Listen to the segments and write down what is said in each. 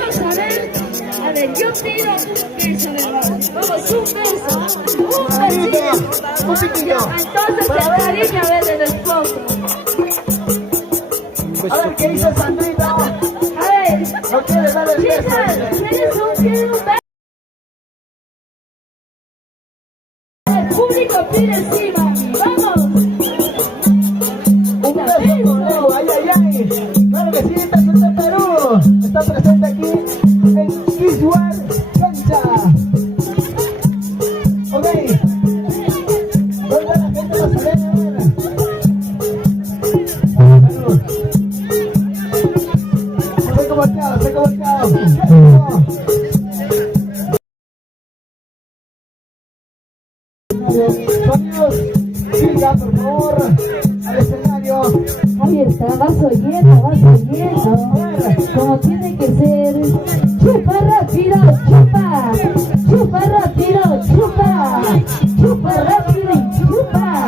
A ver, yo pido un beso de verdad. Vamos, un beso. Un besito. Entonces el cariño a ver del esposo. A ver, ¿qué dice Sandrita? A ver, No quiere dar el beso. ¿quieren un beso? El público pide sí, mami. Vamos. Un beso con Leo, ay, ay, ay. Claro que sí, presente en Perú. Está presente aquí en Kiswar Cancha. Ok. ¿Dónde la gente va a saber? Salud. Seco volteado, seco volteado. Sonidos, siga por favor al escenario. Ahí está, vaso lleno, como tiene que ser. Chupa rápido, chupa. Chupa rápido, chupa. Chupa rápido y chupa.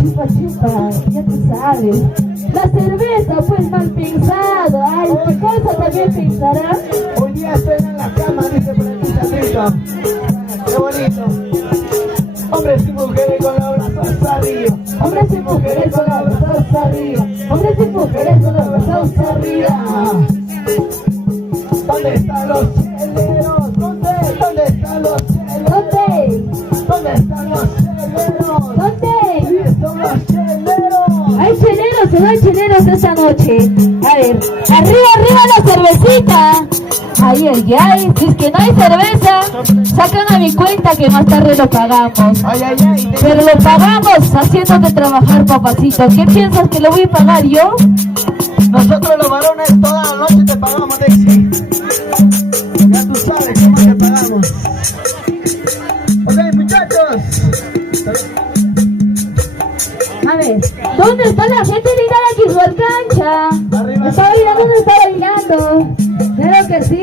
Chupa, chupa, ya tú sabes. La cerveza pues mal pensado. Ay, ¿qué cosa también pensará? Hoy día estoy en la cama, dice Francisca Rito. Qué bonito. Hombres y mujeres con los brazos arriba. Hombres y mujeres con los brazos arriba. Hombres y mujeres con los brazos arriba. ¿Dónde están los cheleros? ¿Dónde están los cheleros? ¿Dónde? ¿Dónde están los cheleros? ¿Dónde? ¿Dónde son los cheleros? Hay cheleros, se van cheleros esta noche. A ver, arriba la cervecita. Ay, ay, ay, si es que no hay cerveza, sacan a mi cuenta que más tarde lo pagamos. Ay, ay, ay. Pero lo pagamos haciéndote trabajar, papacito. ¿Qué piensas que lo voy a pagar yo? Nosotros los varones toda la noche te pagamos, Daisy. Ya tú sabes cómo te pagamos. Ok, muchachos. A ver, ¿dónde está la gente linda de aquí su cancha? Arriba. Está bailando, ¿dónde está bailando? Claro que sí.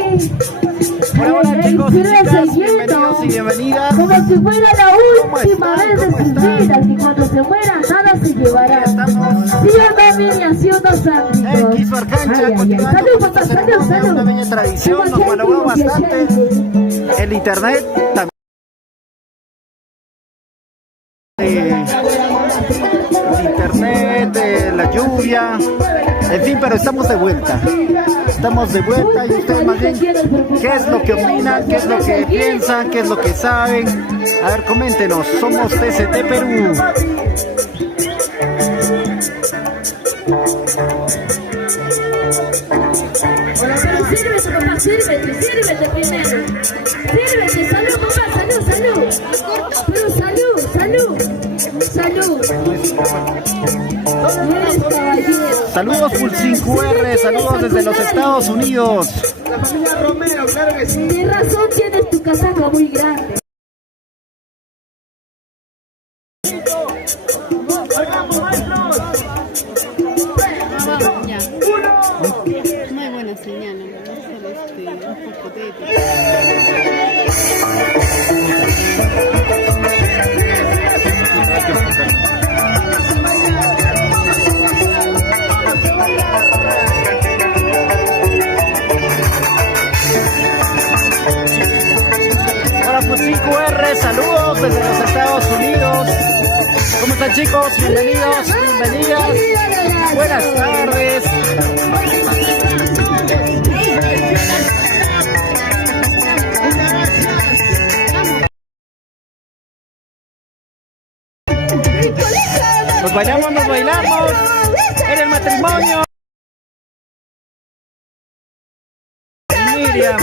Hola chicos y Síganse chicas, yendo. bienvenidos y bienvenidas. Como si fuera la ¿Cómo última están? vez de ¿Cómo sus están? vidas y cuando se mueran nada se llevará. Estamos ¿Sí o no, Miriam? ¿Sí o no, Santi? en Kiswar Cancha, continuando Salud, con papá, esta salud, ceremonia, salud. una bella tradición, nos malogró bastante el internet, también el internet, la lluvia, en fin, pero estamos de vuelta y ustedes más bien, ¿qué es lo que opinan? ¿Qué es lo que piensan? ¿Qué es lo que saben? A ver, coméntenos, somos TCT Perú. Hola, pero sírvete, papá, sírvete primero. Sírvete, salud, papá, salud. Pero salud. Eres caballero. Saludos Full 5R, saludos desde los Estados Unidos. La familia Romero, claro que sí. De razón tienes tu casaca muy grande. Oigamos, maestros. Ya. Muy buena señal, ¿no? Va a ser un poco de... Hola pues 5R, saludos desde los Estados Unidos. ¿Cómo están chicos? Bienvenidos, bienvenidas. Buenas tardes. Nos bailamos en el matrimonio. Miriam.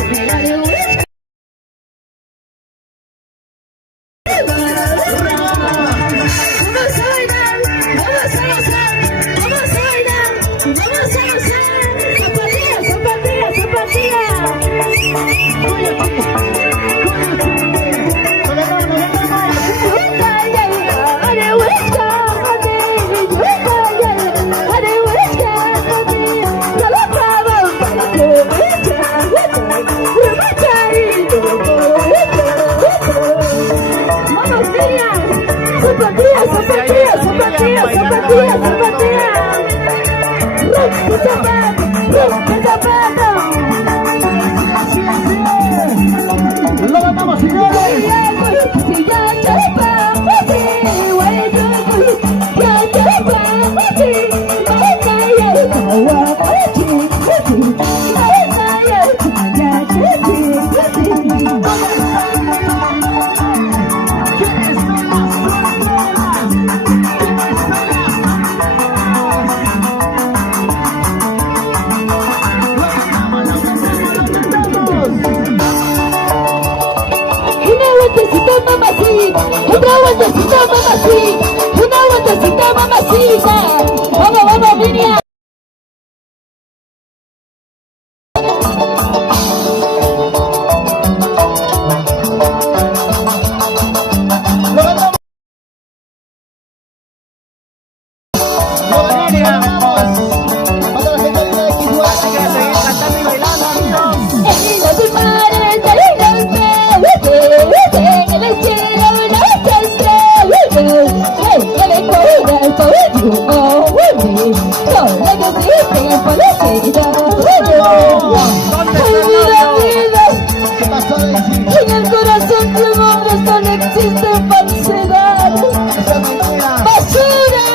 ¿Qué pasó, Daisy? En el corazón de un hombre solo existe falsedad. Esa es mentira. ¡Basura!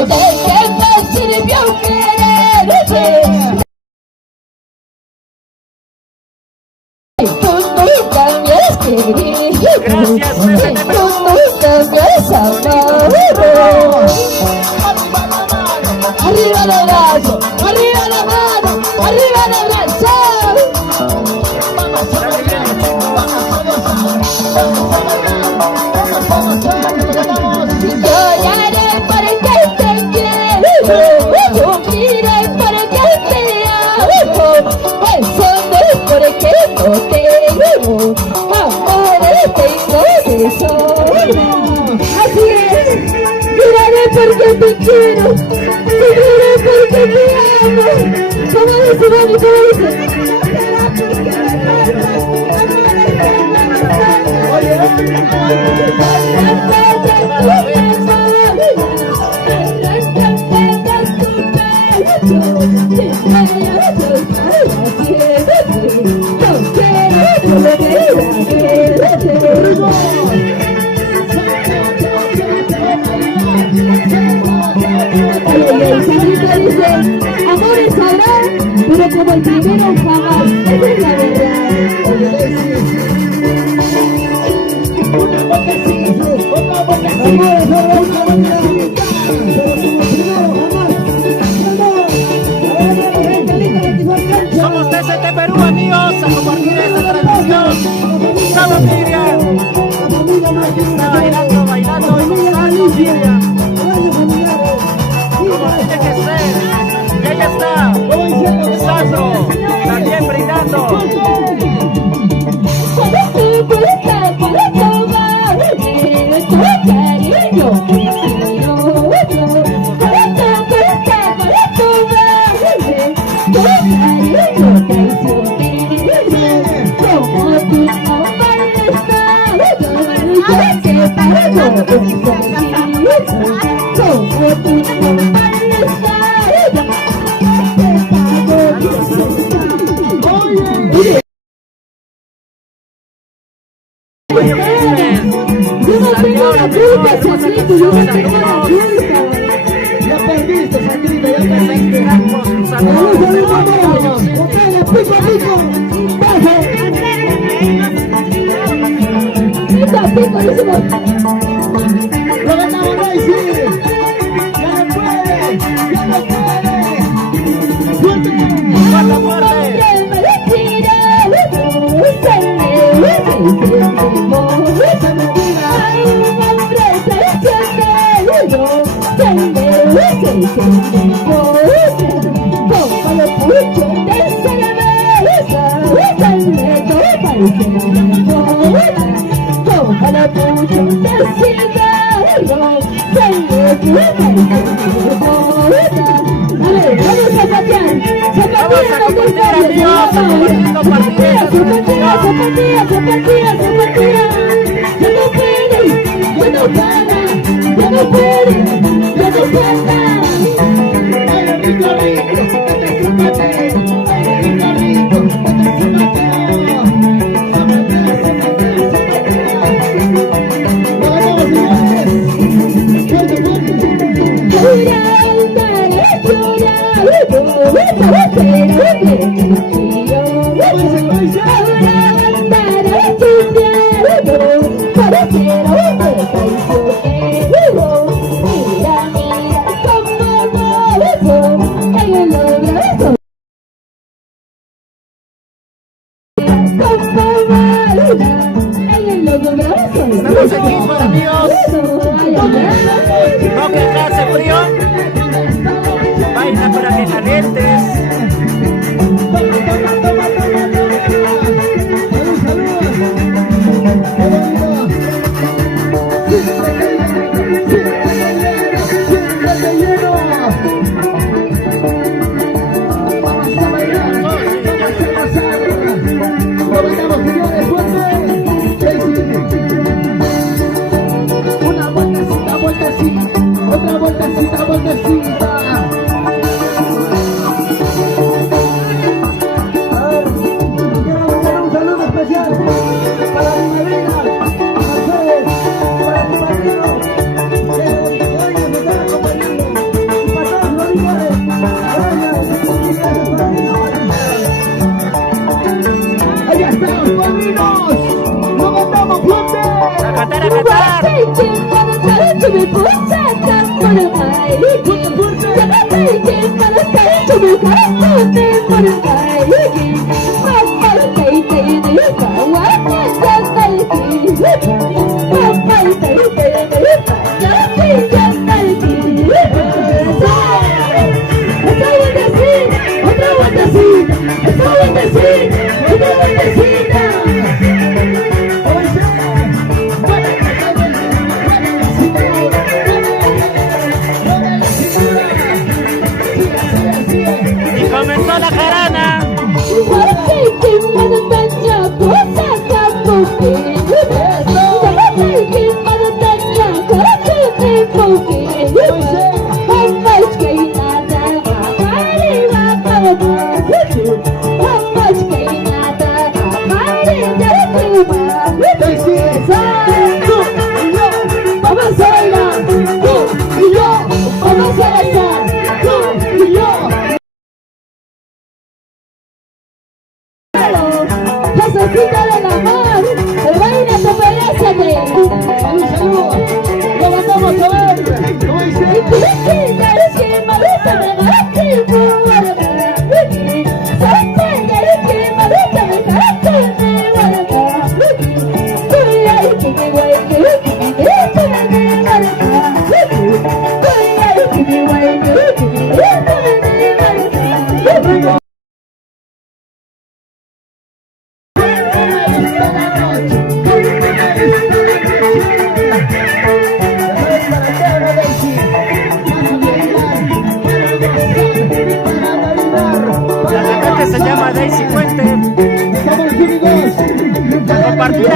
¿De qué más sirvió quererte? Tú nunca me has querido. Gracias, Pepe. Tú nunca me has amado. Arriba la brazo, arriba la mano, arriba la brazo. Lloraré para que te quiero, sufriré para que te amo. Eso no es porque no tengo amores, tengo desorden. Así es, lloraré porque te quiero, sufriré porque te amo. ¿Cómo dice, mami? ¿Cómo dice? Dice, amores habrá, pero como el primero jamás. Esa es la verdad. Somos TCT Perú, amigos, a compartir esta transmisión. ¡Vamos, Miriam! Ahí está bailando y gozando, Miriam. Como tiene que ser. Y ahí está Sandro, también brindando. Yo no tengo la culpa, Sandrito, yo no tengo la culpa. Ya perdiste, Sandrita, ya perdiste. Vamos, pico, pico. Bajo. Pico, pico, decimos. Lo ganamos, Daisy. Ya no puede, ya no puede. Fuerte. ¡Fuerte, fuerte! Estamos aquí, amigos. No que hace frío. Baila para que calientes. a cantar. Y comenzó la jarana. Vamos a bailar, tú y yo, vamos a bailar, tú y yo. La solcita del amor, el baile te parece. Un saludo, lo mandamos a ver, ¿cómo dice? Se llama Daisy Puente. Compartir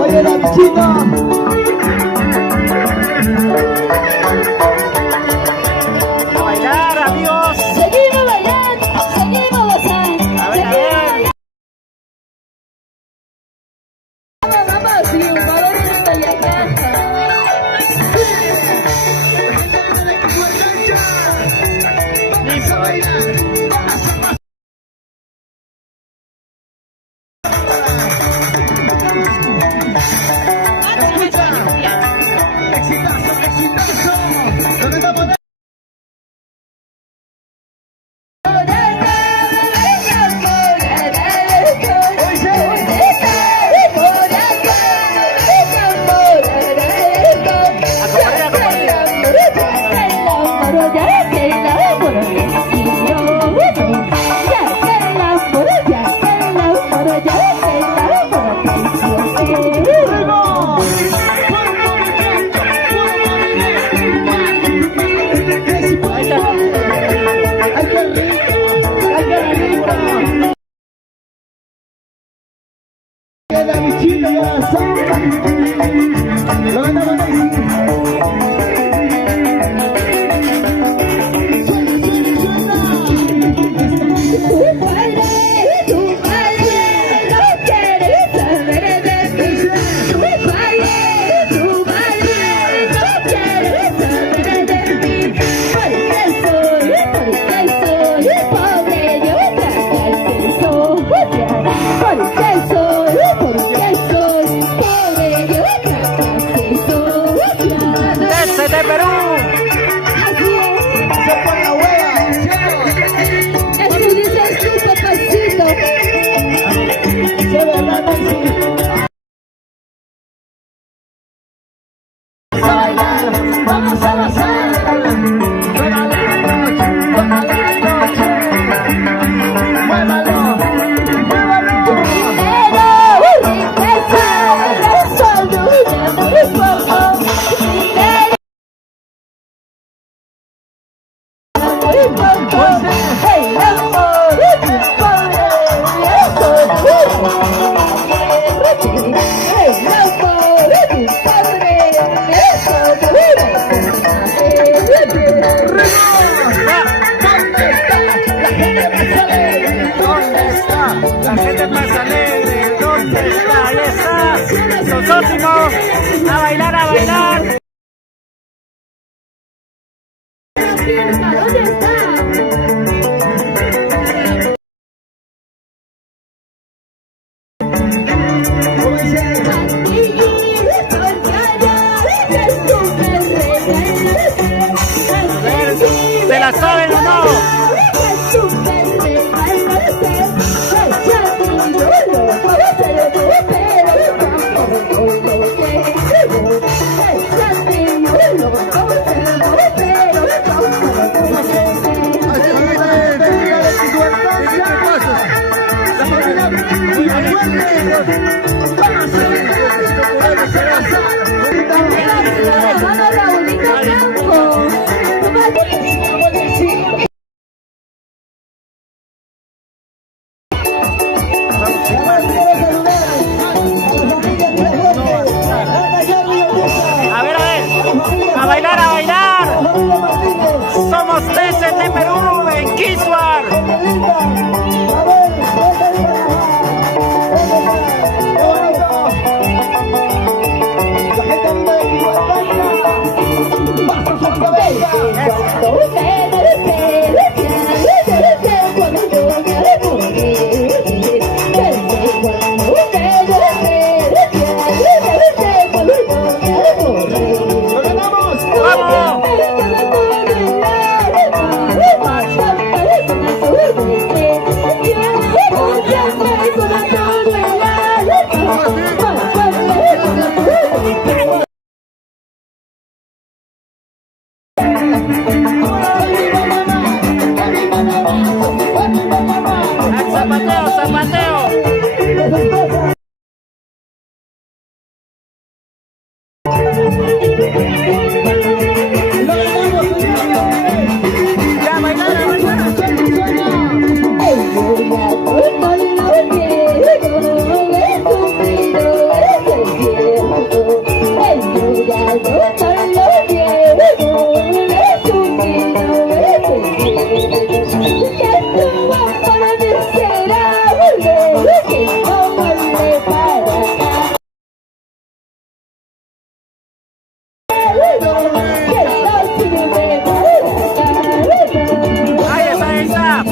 Oye, la bichita. a bailar, amigos. Seguimos bailando, seguimos gozando. A ver, a ver. Vamos, sí, un favor de la casa. La bichita y la samba. Lo mandamos a decir. ¡Desde Perú! Vamos a gozar. Hey, está los últimos. A bailar, a bailar. ¿Dónde está? ¿Se la saben o no? A bailar, a bailar. Somos TCT Perú en Quisuar. Zapateo, zapateo. Ya, bailar, a bailar. Ahí está, ahí está.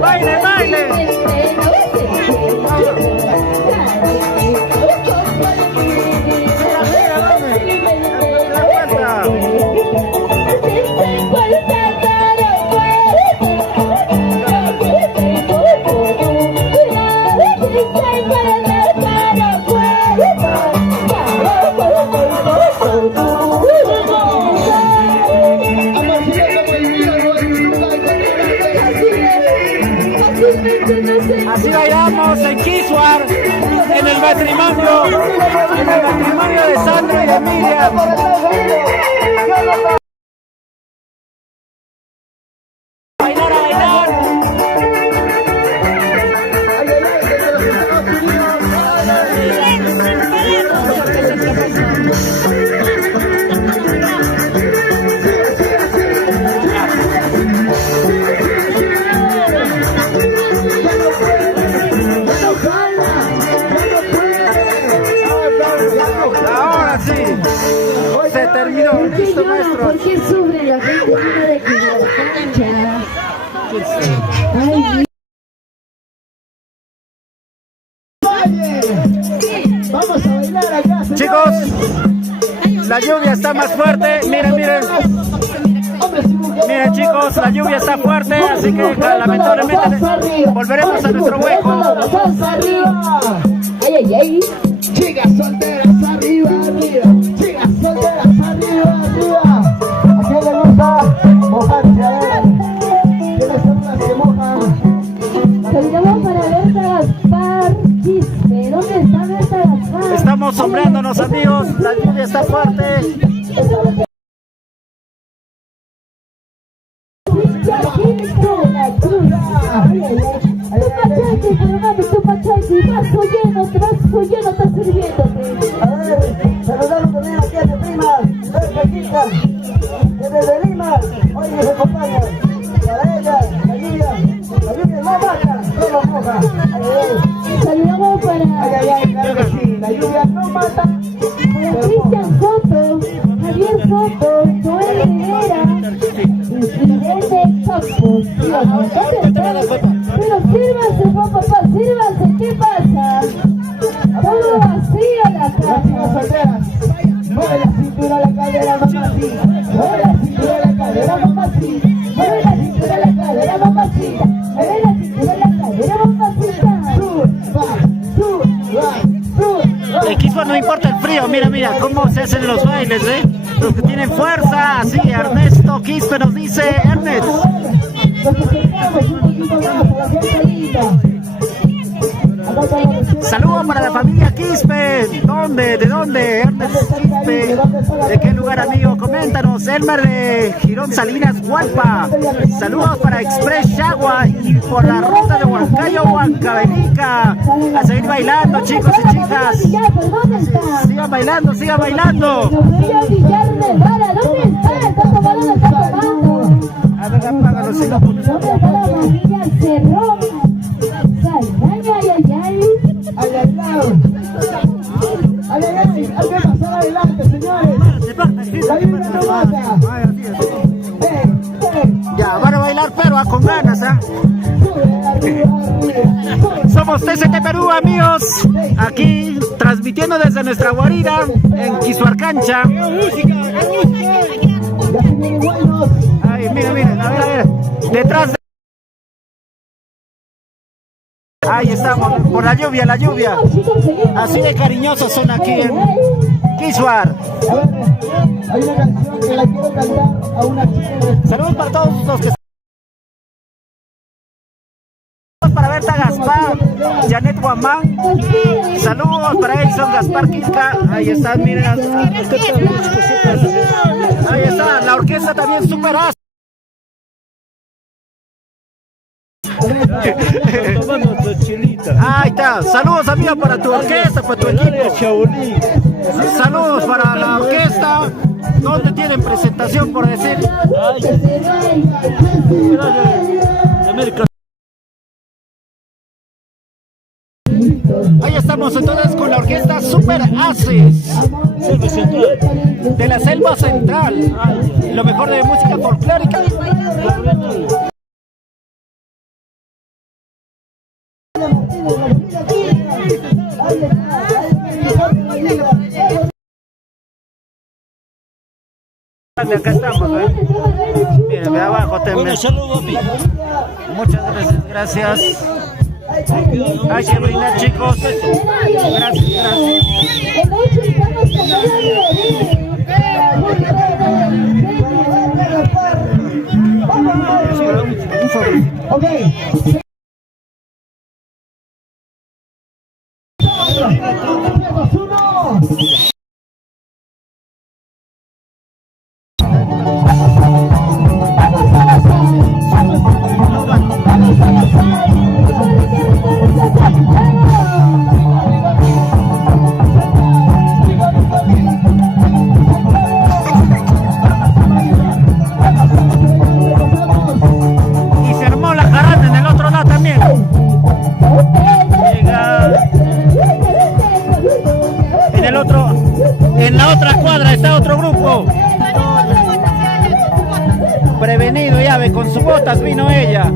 Baile, baile. Así bailamos en Quisuar, en el matrimonio de Sandra y Emilia. Bailar, a bailar. Ahora sí, se terminó. Listo, maestro. ¿Por qué sufre la gente que no de cancha? Ay, vamos a bailar acá, señores. Chicos, la lluvia está más fuerte. Miren, miren. Miren, chicos, la lluvia está fuerte, así que lamentablemente volveremos a nuestro hueco. ay, ay, ay. Chicas solteras arriba, arriba. Chicas solteras arriba, arriba. ¿A quién le gusta mojarse? A ver. ¿Quiénes son las que mojan? Saludamos para Berta Gaspar Quispe. ¿Dónde está Berta Gaspar? Estamos estamos sombreándonos, amigos. La lluvia está fuerte. Vaso lleno, está sirviéndote. A ver, saludamos también aquí a mi prima, Francisca, que desde Lima, hoy nos acompaña. Para ella, la lluvia no mata, solo moja. Saludamos para Claro que sí, la lluvia no mata. Cristian Soto, Javier Soto, Joel Rivera y Irene Campos. Pero sírvanse, papá, sírvanse, ¿qué pasa? Todo vacío la casa. Mueve la cintura, la cadera, mamá, sí. Mueve la cintura, la cadera, mamá, sí. Mueve la cintura, la cadera, mamacita. Mueve la cintura, la cadera, mamacita. Quispe, no importa el frío, mira cómo se hacen los bailes, los que tienen fuerza, así. Ernesto Quispe nos dice, Ernest. Saludos para la familia Quispe. ¿De dónde? Ernest Quispe. ¿De qué lugar, amigo? Coméntanos. Elmer de Girón Salinas, Hualpa. Saludos para Express Chagua y por la ruta de Huancayo, Huancavelica. A seguir bailando, chicos y chicas. Sigan bailando, sigan bailando. A ver, apágalo si no pones. Hay que pasar adelante, señores. La lluvia no mata. Ya, van a bailar, pero con ganas, Somos TCT Perú, amigos. Aquí transmitiendo desde nuestra guarida en Quisuarcancha. Ay, miren, a ver. Detrás de... Ahí estamos, por la lluvia. Así de cariñosos son aquí en Quisuar. A ver, hay una canción que la quiero cantar a una chica. Saludos para todos los que... Para Berta Gaspar, Janet Guamán. Saludos para Edson Gaspar Quinca. Ahí están, miren. Ahí está, la orquesta también super ácida. Ahí está, saludos, amigos, para tu orquesta, para tu equipo. Saludos para la orquesta. ¿Dónde tienen presentación, por decir? Ahí estamos entonces con la orquesta Super Aces de la Selva Central. Lo mejor de música folclórica. Acá estamos, Miren, de abajo también. Muchas gracias. Hay que brindar, chicos. Gracias. Okay. Y se armó la jarana en el otro lado también. En la otra cuadra está otro grupo. Prevenido, ya ve, con sus botas vino ella.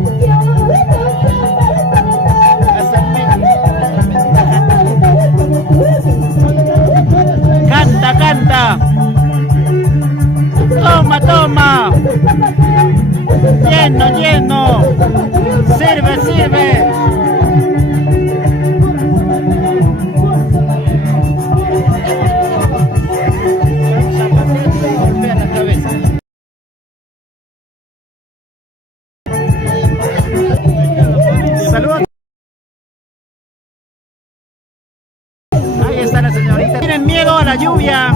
Canta. Toma. Lleno. Sirve. Saludos. Ahí está la señorita. la lluvia.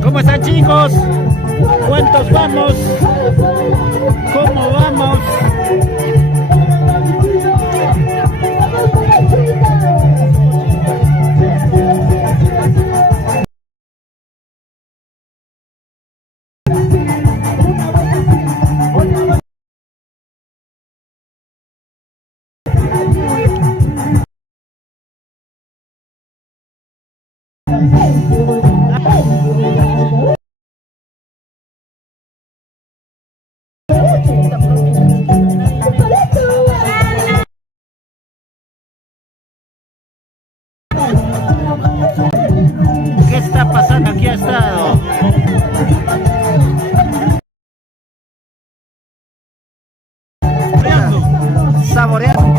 ¿Cómo están, chicos? ¿Cuántos vamos? ¿Cómo vamos? ¿Qué está pasando aquí a estado? Saboreando.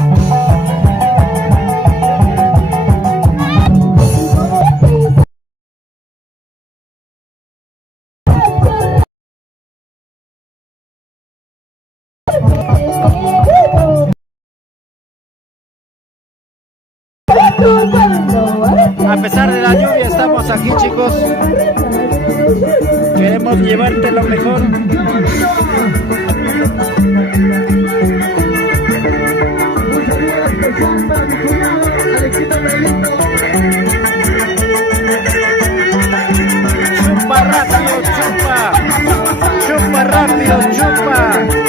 A pesar de la lluvia estamos aquí, chicos. Queremos llevarte lo mejor. Chupa rápido, chupa. Chupa rápido, chupa.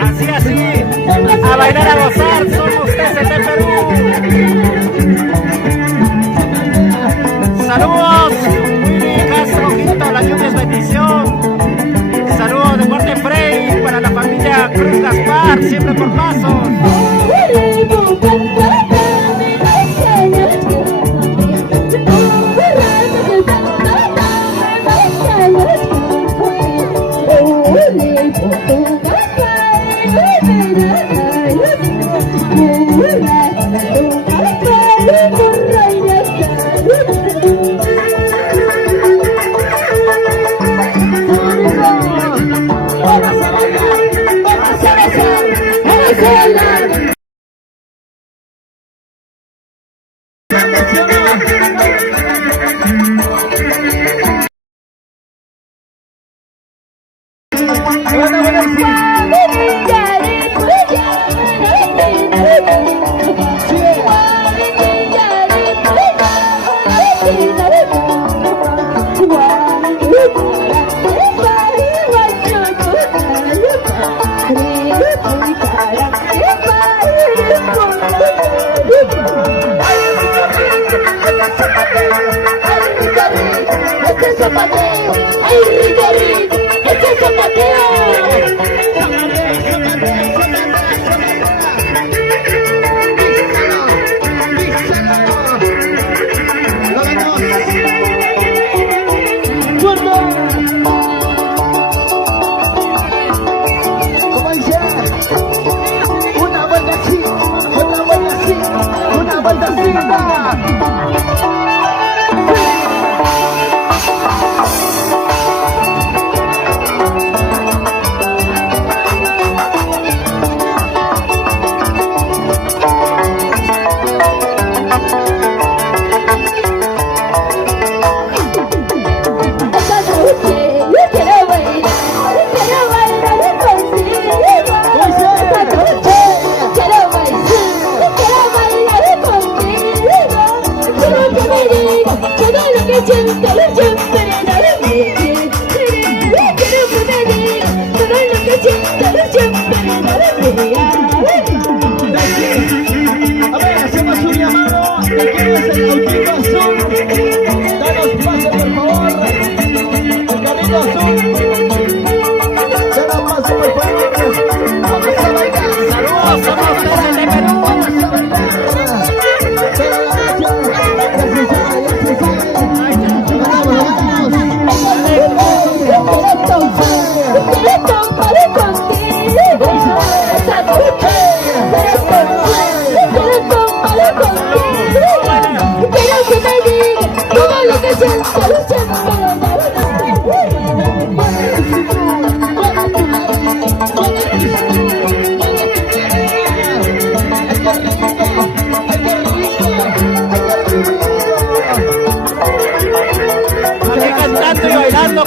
Así, así, a bailar, a gozar, somos TCT Perú. Saludos, Willy Castro Quinto, la lluvia es bendición. Saludos de parte Frey para la familia Cruz Gaspar, siempre por pasos.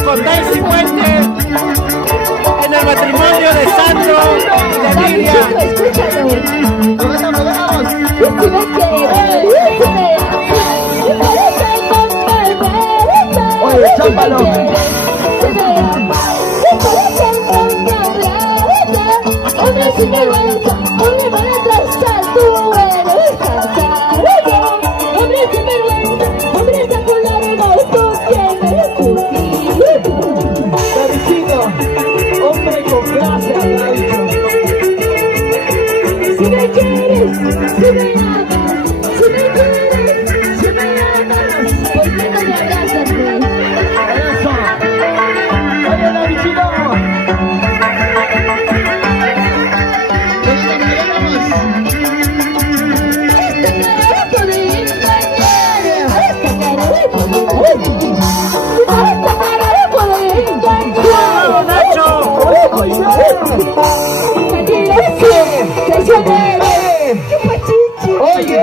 Con Daisy Puente en el matrimonio de Sandro y de Lidia. Oye,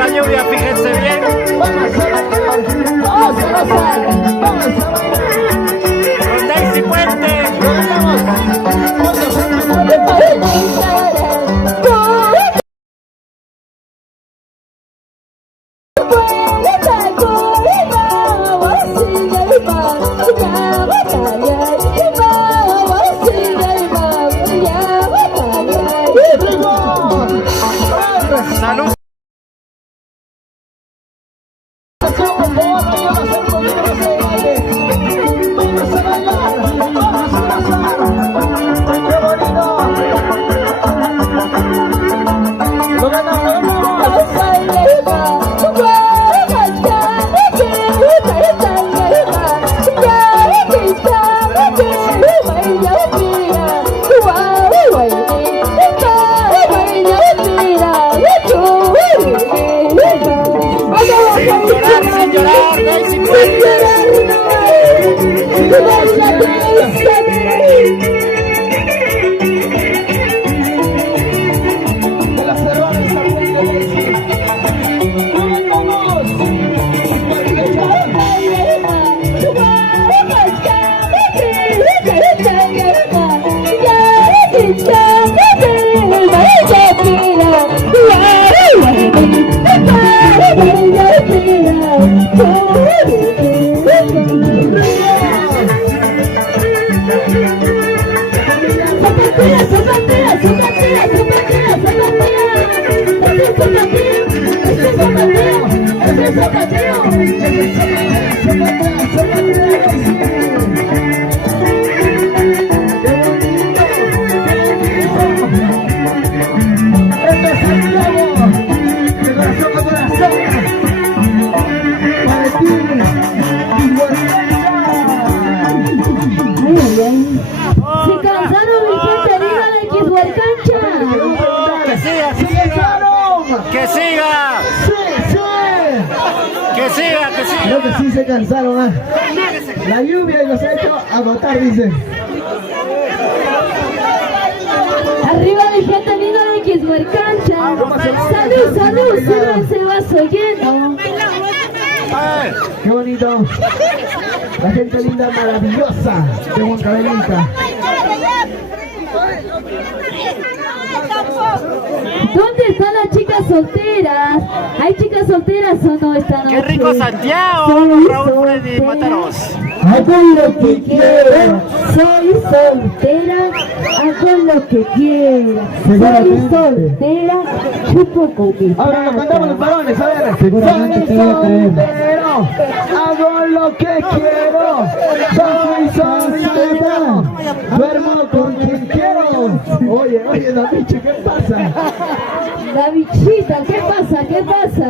la lluvia, fíjense bien. Con Daisy Puente. Salud. Sin llorar, Daisy Puente. ¡Que siga! ¡Que siga, que siga! Creo que sí se cansaron, ¿eh? La lluvia y los ha hecho agotar, dice. Arriba mi gente linda de Quishuarcancha. Salud, salud, se va oyendo. Qué bonito. La gente linda, maravillosa de Huancavelica. ¿Dónde están las chicas solteras? ¿Hay chicas solteras o no esta noche? ¡Qué rico Santiago! Raúl Freddy Mataros. Hago lo que quiero, soy soltera, hago lo que quiero, soy soltera, chupo con mi Ahora nos cantamos los varones, a ver. Seguramente te voy a creer. Soltero, hago lo que quiero, soy soltero, duermo con quien quiero. Oye, Davichi, ¿qué pasa? Davichita, ¿qué pasa? ¿Qué pasa?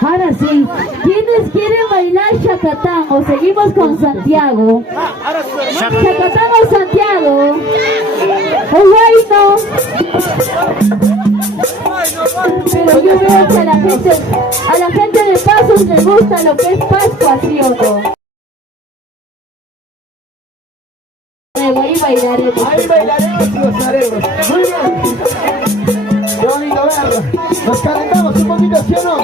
Ahora sí, ¿quiénes quieren bailar chacatán o seguimos con Santiago? Chacatán o Santiago. O pero yo veo que a la gente de Pasos le gusta lo que es Pascua, ¿sí o no? Ahí bailaremos. Ahí bailaremos y gozaremos. Muy bien. Qué bonito verlo. Nos calentamos un poquito, ¿sí o no?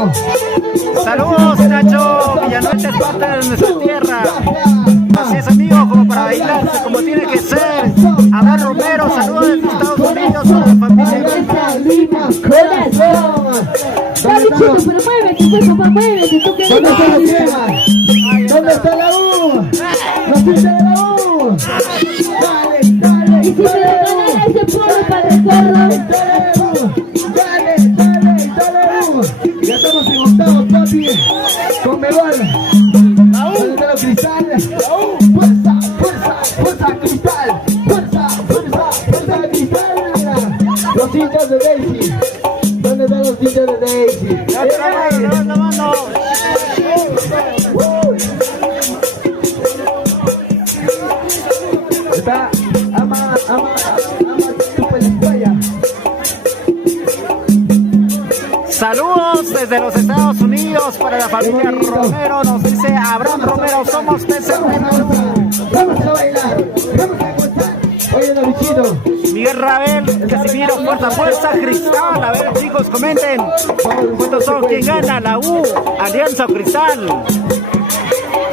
Saludos, Nacho Villanueva, es parte de nuestra tierra. Así es, amigo, como para bailarse, como tiene que ser. Abraham Romero, saludos desde Estados Unidos a la familia. Corazón. Davichito, pero muévete, pues, papá, muévete, tú que ¿Dónde está la U? ¿Dónde está la U? ¡No siente la U! Dale. Y si me regalan ese pueblo para recuerdo. Dale. Ya estamos en octavos, papi. Con Mebol. ¿Dónde están los cristales? Fuerza, cristal. Fuerza, cristal. Los hinchas de Daisy. ¿Dónde están los hinchas de Daisy? Está ama tu pelea. Saludos desde los Estados Unidos para la familia Romero, nos dice Abraham Romero, somos TC. Vamos a bailar, vamos a gozar. Oye, Davidito. Miguel Rabel, Casimiro, fuerza, fuerza, Cristal. A ver, chicos, comenten. ¿Cuántos son? ¿Quién gana? ¿La U, Alianza o Cristal?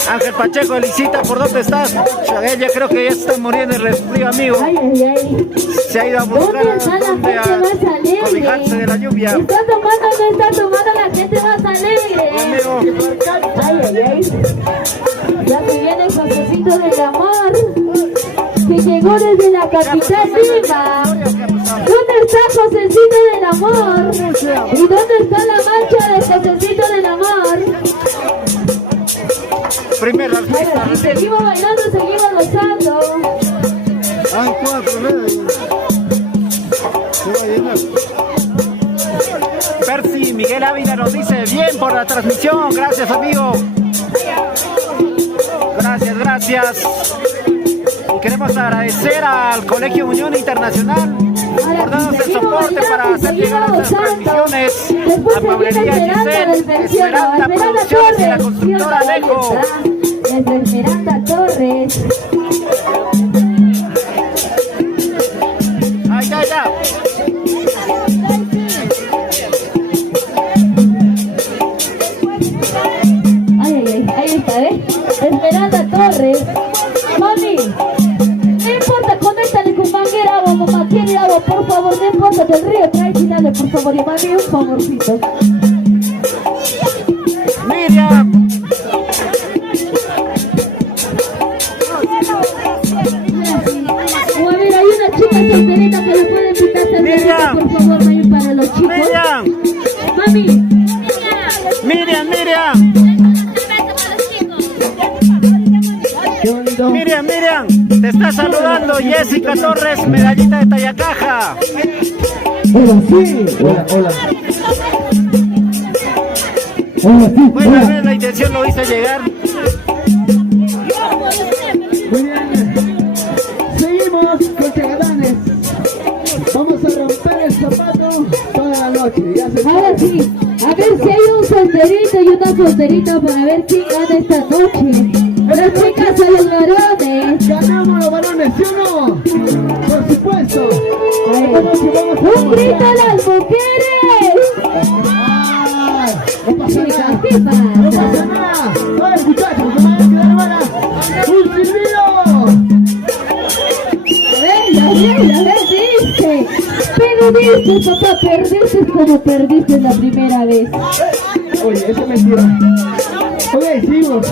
Ángel Pacheco, Elisita, ¿por dónde estás? Ella creo que ya está muriendo el resfrío, amigo. Ay, ay, ay. Se ha ido a buscar ¿Dónde está la gente más alegre? cobijarse de la lluvia. Está tomando la gente más alegre. Amigo, Ay, ay, ay. Ya se viene el Josecito del Amor, que llegó desde la capital Lima. ¿Dónde está Josecito del Amor? ¿Y dónde está la marcha de Josecito del Amor? primer artista. Y seguimos bailando, seguimos gozando. Hay 4, ¿no? Se va a llenar. Percy Miguel Ávila nos dice bien por la transmisión. Gracias, amigo. Gracias, gracias. Y queremos agradecer al Colegio Unión Internacional por darnos el soporte para hacer llegar nuestras transmisiones. A Pablería Giselle, Esmeralda Producciones y la constructora Alejo. Desde Esmeralda Torres. Ahí está, ahí está. Ahí está, ¿eh? Esmeralda Torres. Mami, no importa, conéctale con manguera agua, mamá, quiere agua, por favor, no importa del río, tráigale, por favor, y mami, un favorcito. Miriam. O a ver, hay una chica solterita que le puede invitar cervecita, por favor, Mami, para los chicos. Miriam. Mami. Miriam, Miriam. Miriam, Miriam, te está saludando Jessica Torres, medallita de Tallacaja. Hola, sí. Hola, hola. Hola, sí. Bueno, a ver, la intención lo hice llegar. Muy bien. Seguimos con Chagalanes. Vamos a romper el zapato toda la noche. Ya se Ahora sí, a ver si hay un solterito y una solterita para ver quién gana esta noche. Las chicas a los varones. ganamos los varones, ¿sí o no? Por supuesto. ¡Un grito a las mujeres! No pasa nada. ¿Qué pasa? No pasa nada. Ahora muchachos, que van a quedar hermana. ¡Un silbido! A ver, dice. Pero dices, papá, perdiste como perdiste la primera vez. Oye, eso es mentira. Oye, seguimos.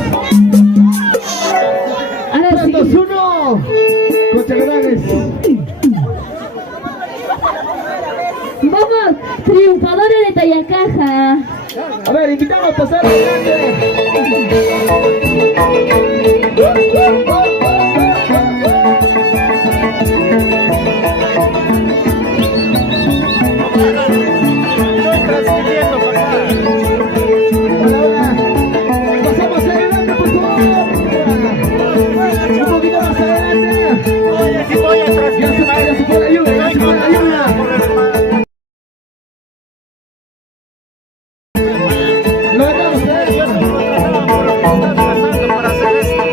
Ahora sí. 2-1 con Chagalanes. Vamos, triunfadores de Tallacaja. A ver, invitamos a pasar adelante. Estoy transmitiendo, papá. Hola, pasamos adelante, por favor. Un poquito más adelante. Oye, sí voy a Ya transmitir. se fue la lluvia, ya se fue la lluvia. Lo dejamos, Yo estoy contratado por lo que estás pasando para hacer esto.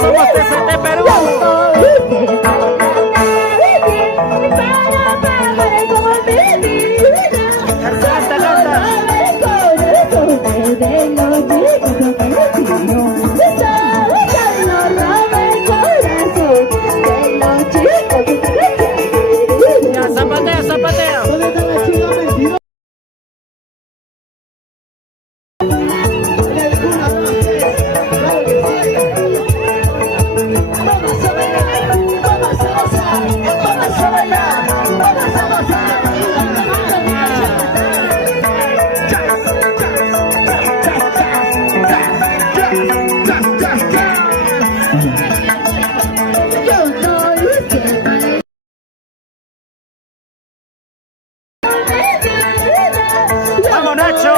Somos TCT Perú. Canta, canta. Ya, zapatea, zapatea. ¡Vamos, Nacho!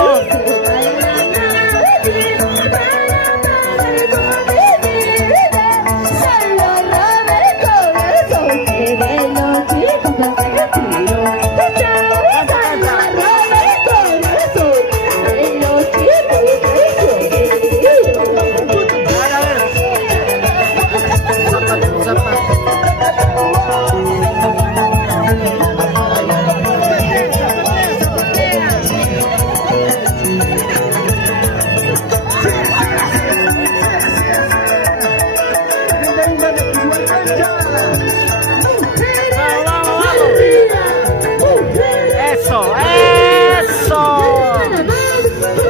¡Eso! ¡Eso!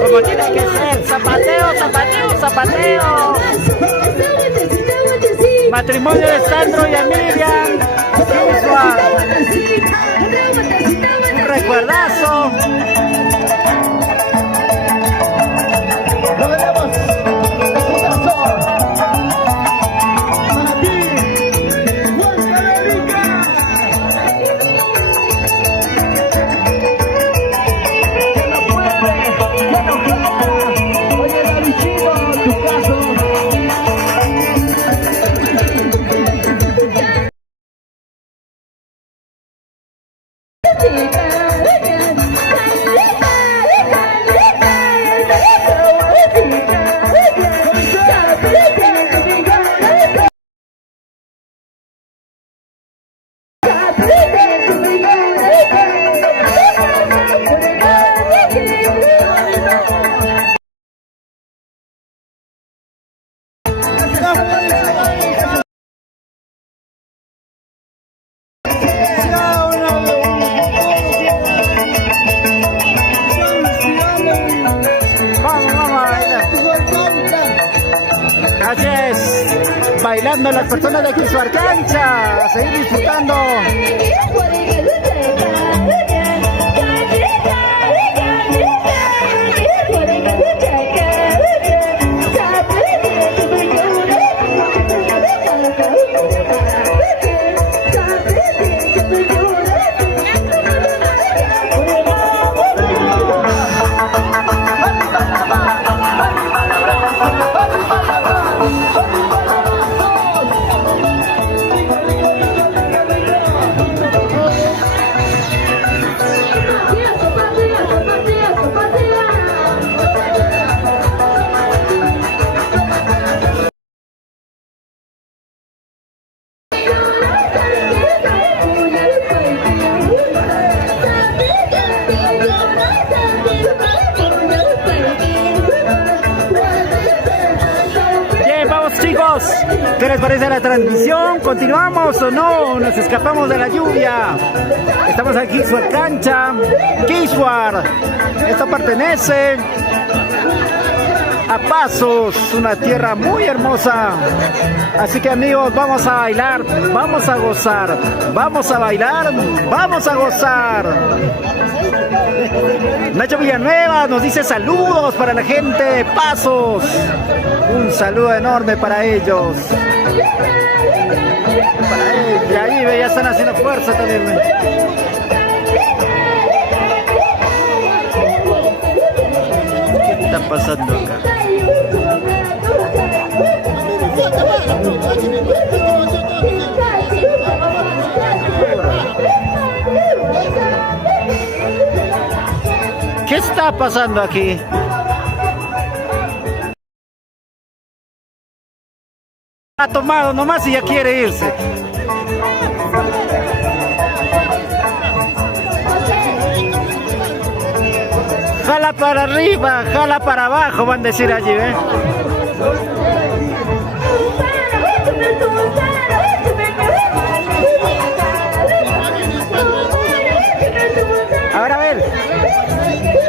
Como tiene que ser. Zapateo, zapateo, zapateo. Matrimonio de Sandro y Emilia. Un recuerdazo. Lo veremos. Un abrazo. Para ti, Juan Calerica. Que no puede, que no quiera. Oye, Davidito, tu caso. Así es, bailando las personas de Quishuar Cancha, a seguir disfrutando. Chicos, ¿qué les parece la transmisión? ¿Continuamos o no? ¿Nos escapamos de la lluvia? Estamos aquí en Quishuar Cancha, Quishuar. Esto pertenece a Pasos, una tierra muy hermosa. Así que amigos, vamos a bailar, vamos a gozar, vamos a bailar, vamos a gozar. Nacho Villanueva nos dice saludos para la gente de Pasos. Un saludo enorme para ellos. Para ella, ahí ya están haciendo fuerza también. ¿Qué está pasando acá? ¿Qué está pasando aquí? Ha tomado nomás y ya quiere irse. Jala para arriba, jala para abajo, van a decir allí, ¿eh? Ahora a ver.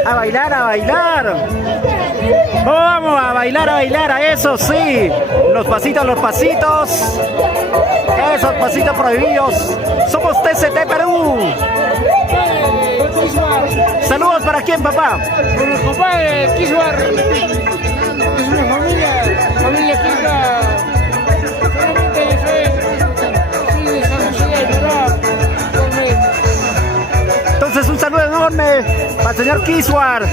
A bailar, a bailar. Vamos a bailar, a eso sí. Los pasitos, los pasitos. Esos pasitos prohibidos. Somos TCT Perú. Saludos para quién, papá. Por el compadre Kiswar. Es una familia Kika. Solamente soy de San José de Ayurá. Entonces un saludo enorme para el señor Kiswar.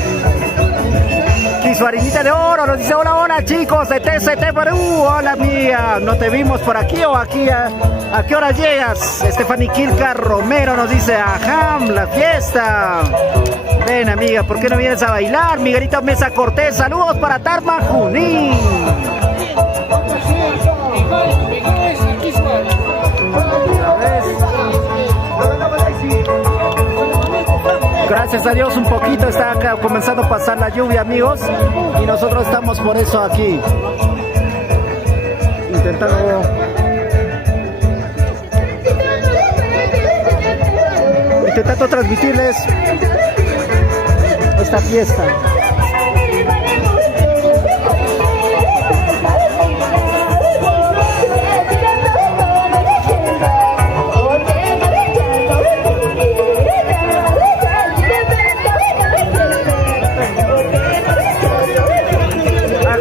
Kiswarinita de oro nos dice hola, hola chicos de TCT Perú. Hola mía, ¿no te vimos por aquí o aquí? ¿A qué hora llegas? Stephanie Kilka Romero nos dice, ajá, la fiesta. Ven amiga, ¿por qué no vienes a bailar? Miguelito Mesa Cortés, saludos para Tarma Junín. Gracias a Dios un poquito está acá comenzando a pasar la lluvia, amigos, y nosotros estamos por eso aquí intentando transmitirles esta fiesta.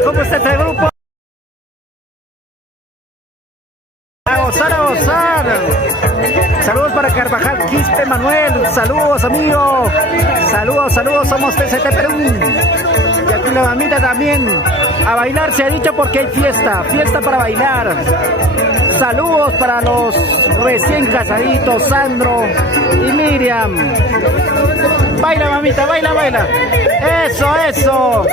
¿Cómo está este grupo? A gozar, a gozar. Saludos para Carvajal Quispe Manuel. Saludos, amigo. Saludos, saludos. Somos TCT Perú. Y aquí la mamita también. A bailar se ha dicho porque hay fiesta. Fiesta para bailar. Saludos para los recién casaditos, Sandro y Miriam. Baila, mamita, baila, baila. Eso, eso.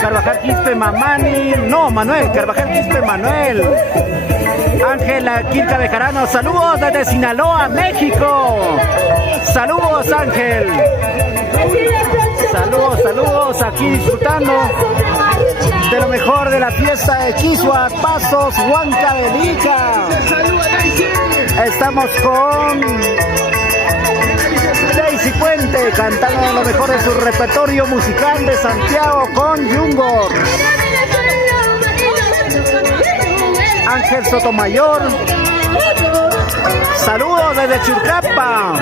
Carvajal Quispe Mamani, no, Manuel, Carvajal Quispe Manuel. Ángela Quilca Bejarano, saludos desde Sinaloa, México. Saludos, Ángel. Saludos, saludos, aquí disfrutando de lo mejor de la fiesta de Kiswar, Pasos, Huancavelica. Estamos con Daisy Puente cantando lo mejor de su repertorio musical de Santiago con Jungor. Ángel Sotomayor, saludos desde Churcapa.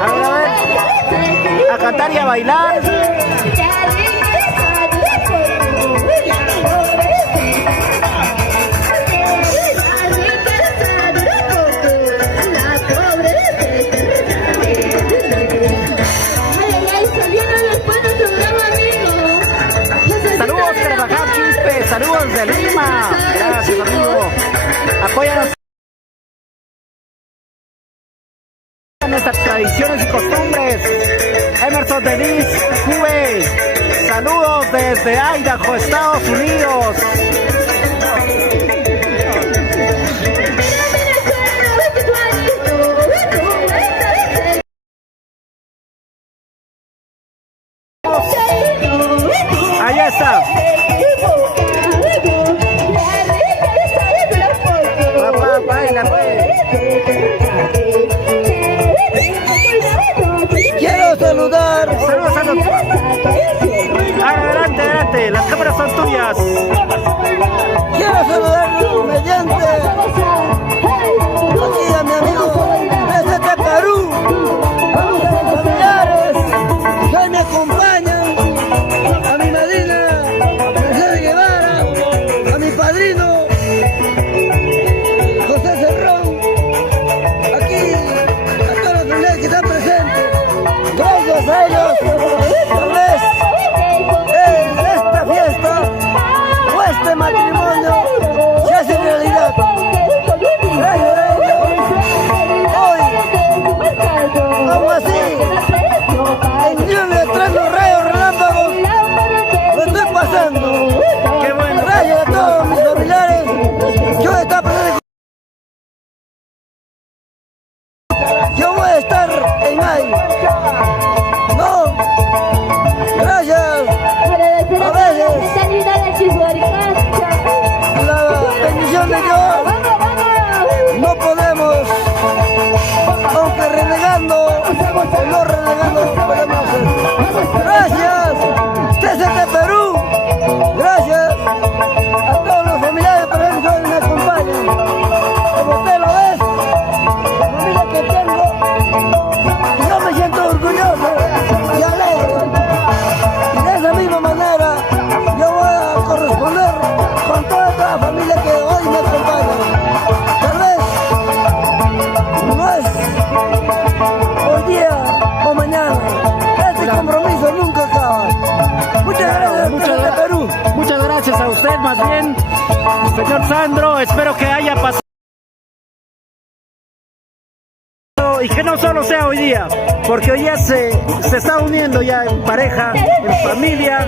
A ver, a cantar y a bailar. Saludos Carvajal Quispe, saludos de Lima. Gracias, amigo. Apóyanos en nuestras tradiciones y costumbres. Emerson Denis Juve, saludos desde Idaho, Estados Unidos. Allá está. Papá, baila, pues. Quiero saludar. Saludos, saludos. Adelante, adelante. Las cámaras son tuyas. Quiero saludar mediante aquí a mi amigo TCT Perú, a mis familiares que me acompañan, a mi madrina Mercedes Guevara, a mi padrino José Cerrón, aquí a todos los familiares que están presentes. Gracias a ellos, tal vez en esta fiesta o este matrimonio Señor Sandro, espero que haya pasado y que no solo sea hoy día, porque hoy día se está uniendo ya en pareja, en familia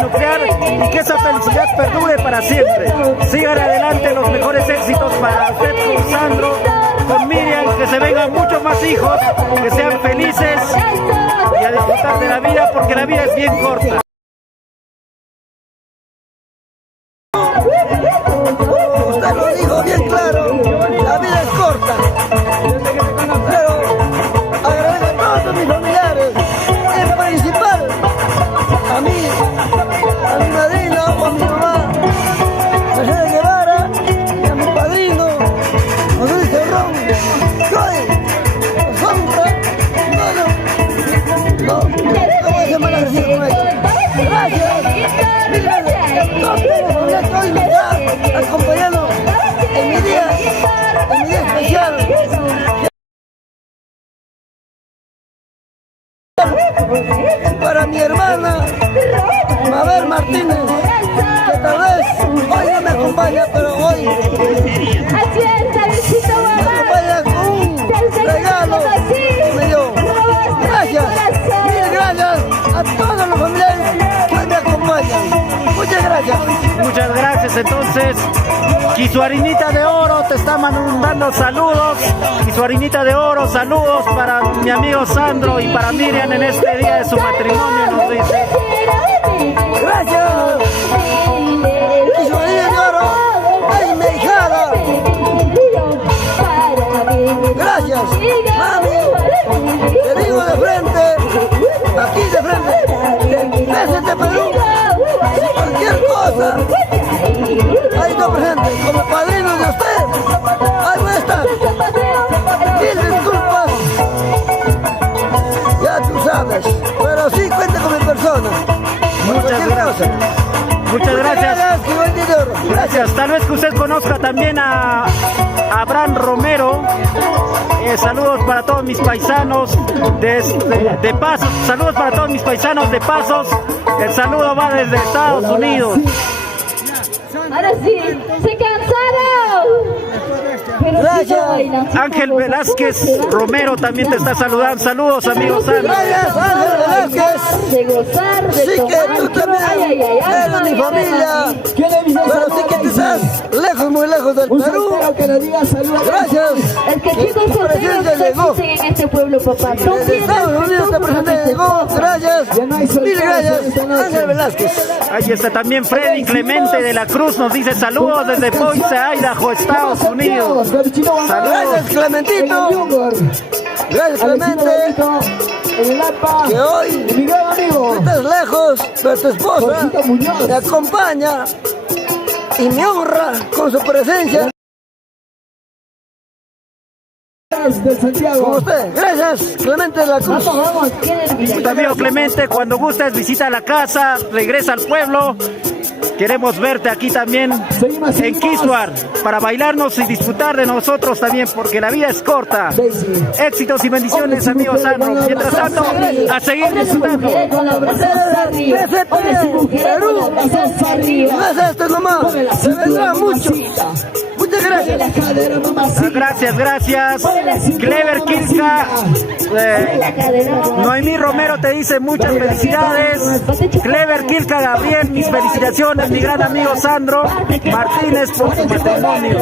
nuclear, y que esa felicidad perdure para siempre. Sigan adelante, los mejores éxitos para usted con Sandro, con Miriam, que se vengan muchos más hijos, que sean felices y a disfrutar de la vida, porque la vida es bien corta. Usted lo dijo bien claro, la vida es corta. Pero agradezco a todos mis familiares, en principal a mí, a mi madrina o a mi mamá, Mercedes Guevara, y a mi padrino, José Luis Cerrón, Joy, Sombra, no voy a llamar así con ellos. Gracias, mil gracias. Que hoy me está acompañando en mi día especial. Para mi hermana Mabel Martínez, que tal vez hoy no me acompaña, pero hoy me acompaña con un regalo que me dio. Gracias, mil gracias a todos los familiares que me acompañan. Muchas gracias. Muchas gracias. Entonces, Quisuarinita de Oro te está mandando saludos. Quisuarinita de Oro, saludos para mi amigo Sandro y para Miriam en este día de su matrimonio, nos dice. Gracias. Quisuarinita de Oro, ay, mi hijada. Gracias, mami. Te digo de frente, aquí de frente, desde Perú, cualquier cosa. Ahí está presente, como padrino de usted. Ahí voy a estar. Mil disculpas. Ya tú sabes, pero sí cuenta con mi persona. Muchas gracias. Muchas gracias. Gracias. Tal vez que usted conozca también a Abraham Romero. Saludos para todos mis paisanos de Pasos. Saludos para todos mis paisanos de Pasos. El saludo va desde Estados Unidos. Ahora sí, se cansaron. Pero Gracias. Ángel Velázquez Romero también te está saludando. Saludos, amigos. Gracias, Ángel Velázquez. De gozar, de Sí que tú también eres mi familia, pero sí que tú estás lejos, muy lejos del Perú. Gracias. Es que Que chicos tu solteros presencia no llegó. existen en este pueblo, papá. Son Desde Estados Unidos esta presencia llegó. Gracias. Mil gracias, Ángel Velázquez. Ahí está también Freddy Clemente de la Cruz. Nos dice saludos desde Boise, Idaho, Estados Unidos. Saludos. Gracias, Clementito. Gracias, Clemente. Que hoy tú estás lejos, pero tu esposa te acompaña y me honra con su presencia. Como usted. Gracias, Clemente de la Cruz. Tu amigo Clemente, cuando gustes, visita la casa, regresa al pueblo. Queremos verte aquí también en Quisuar para bailarnos y disfrutar de nosotros también, porque la vida es corta. Éxitos y bendiciones, amigos Sandro. Mientras tanto, a seguir disfrutando. Perú. No es esto nomás. Se vendrá mucho. Muchas gracias. Gracias. Clever Kilka. Noemí Romero te dice muchas felicidades. Clever Kilka Gabriel, mis felicitaciones, mi gran amigo Sandro Martínez por su matrimonio.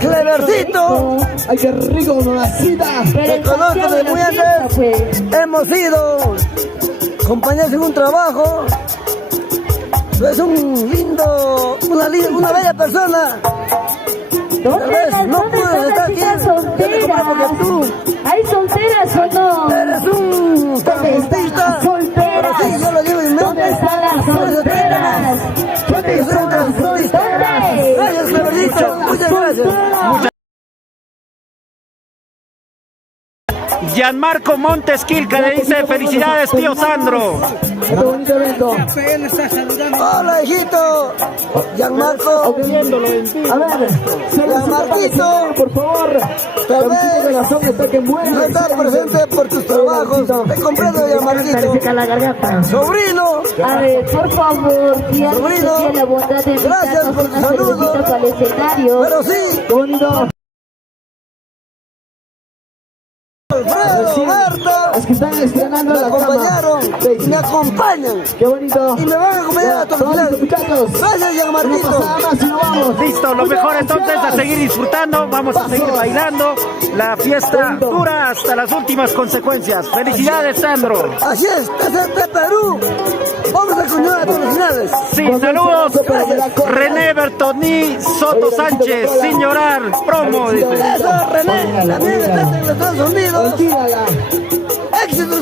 Clevercito. Ay, qué rico, mamacita. Te conozco de muy antes. Hemos sido compañeros en un trabajo. Es un lindo, una bella persona. Tal vez no puedes estar aquí. Porque tú ¿Hay solteras o no? eres un transportista. Pero sí, yo lo digo en mente. ¿Dónde están las solteras? Yo soy un transportista. Gracias, Clevercito. Muchas gracias. Gianmarco Montes Quilca le dice felicidades, tío Sandro. Qué bonito evento. Hola, hijito. Gianmarco. A ver, Gianmarquito, por favor. tal de vez corazón está que no muere. estás presente por tus trabajos. Te comprendo, Gianmarquito. la garganta. Sobrino, A ver, por favor, si alguien Sobrino, tiene la bondad de gracias invitarnos por una tu saludo. cervecita para el escenario. pero sí, Qué bonito. Alfredo, Roberto, Es que están estrenando me la cama. acompañaron y me acompañan. Qué bonito. Y me van a acompañar a todos Todos ustedes. muchachos. Gracias, No Gianmarquito. pasa nada más y nos vamos. Listo, lo mejor entonces a seguir disfrutando, vamos a seguir bailando. La fiesta dura hasta las últimas consecuencias. Felicidades, Sandro. Así es, desde Perú. Vamos a continuar hasta los finales. Sí, saludos. René Bertoni Soto Sánchez, sin llorar, promo, dice. Eso, René, también estás en los Estados Unidos. Olvídala. Éxitos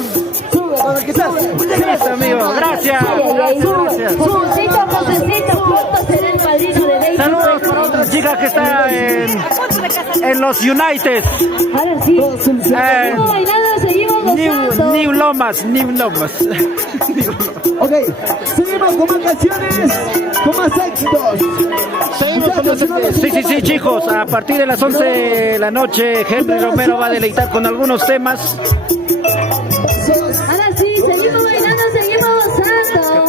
para que estás. Muchas Listo, gracias. amigo, gracias. Gracias. Josecito, pronto será el padrino de Daisy. Saludos para otra chica que está en los United. Ahora sí. Seguimos Eh, bailando, seguimos gozando. New Lomas. Ok, seguimos con más canciones, con más éxitos. Sí, chicos, a partir de las 11 de la noche, Henry Romero va a deleitar con algunos temas. Ahora sí, seguimos bailando, seguimos gozando.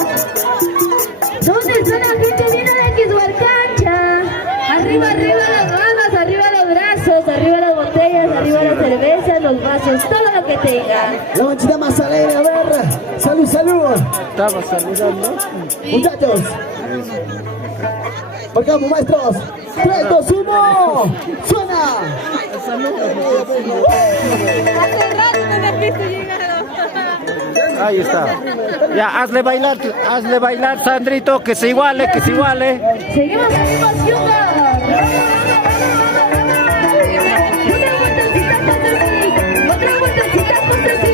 ¿Dónde está la gente? Viene de Quishuarcancha. Arriba, arriba las manos, arriba los brazos, arriba las botellas, arriba las cervezas, los vasos, todo lo que tengan. La manchita más alegre, a ver. Salud, salud. Estaba saludando. Muchachos. Marcamos, maestros. 3, 2, 1. ¡Suena! Hace rato no me has visto llegar. Ahí está. Ya, hazle bailar, Sandrito, que se iguale. Seguimos emocionados. Otra vueltecita, cosas así.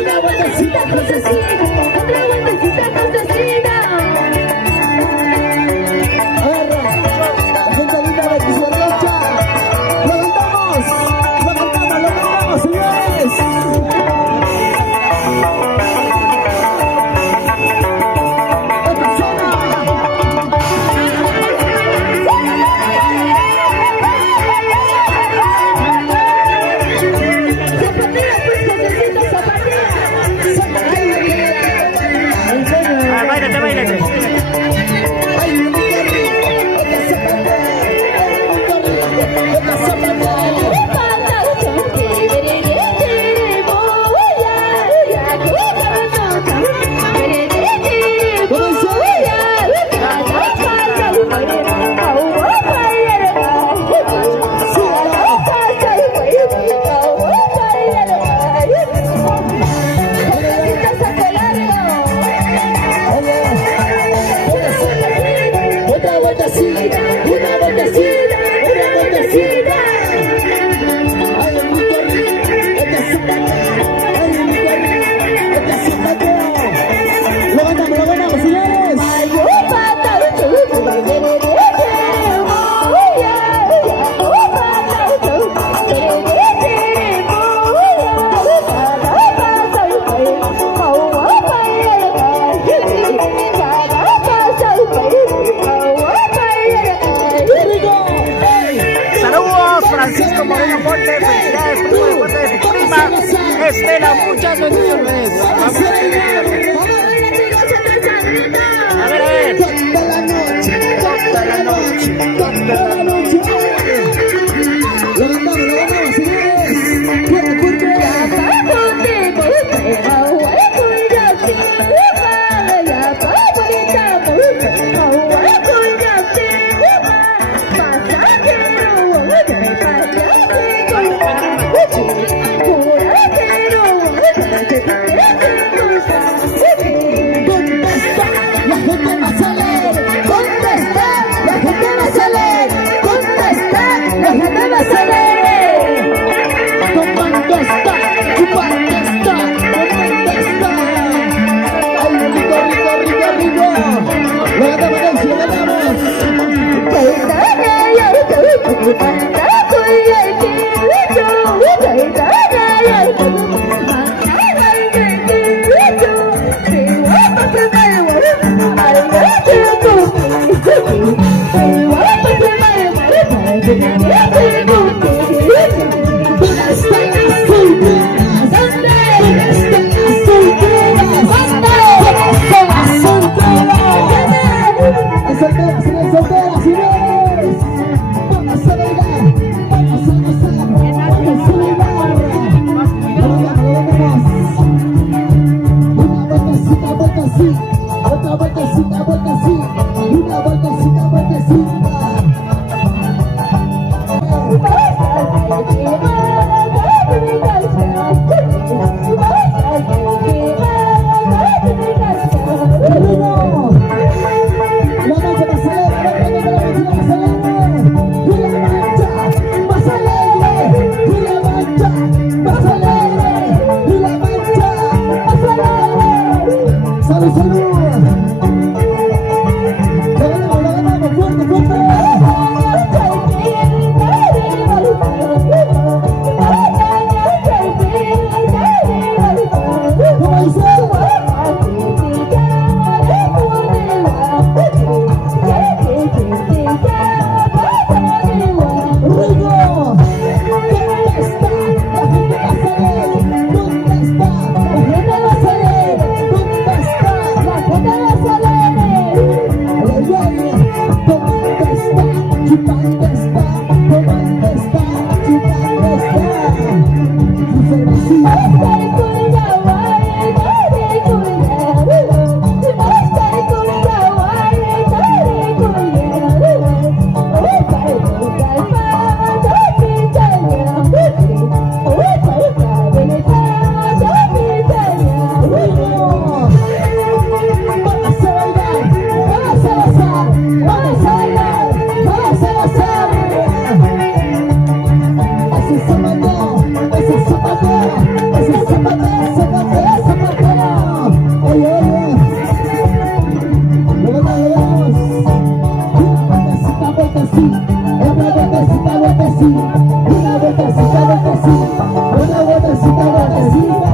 Una vueltecita, cosas así. Otra vueltecita, cosas así. A ver, la gente linda de Quishuarcancha. Lo cantamos, señores. Francisco Moreno Monte, felicidades, primo de parte de su prima Estela, muchas bendiciones. Vamos a ver. Toda la noche. Lo ganamos, señores. Fuerte, fuerte. La gente más alegre, contesta. sí, una vueltecita, vueltecita, una vueltecita, vueltecita, una vueltecita, vueltecita.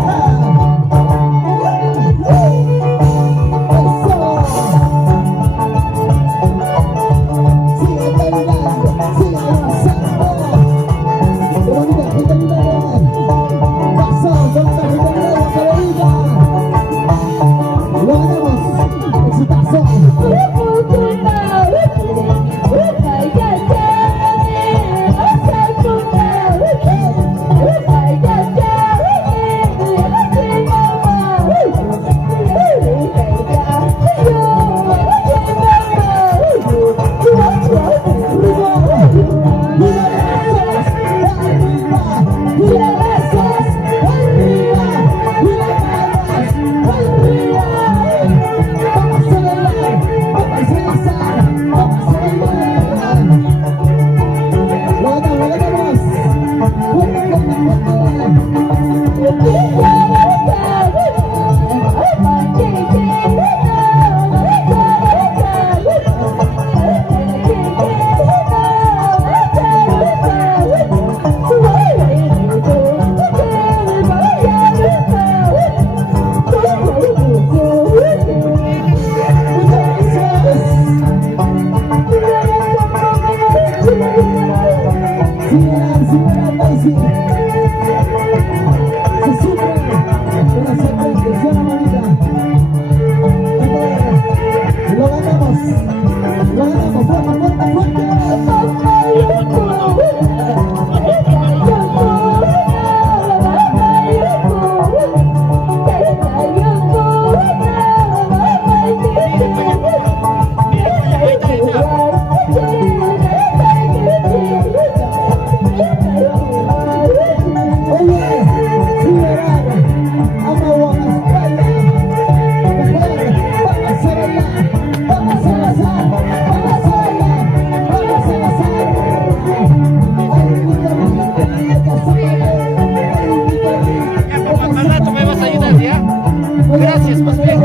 Gracias, más bien,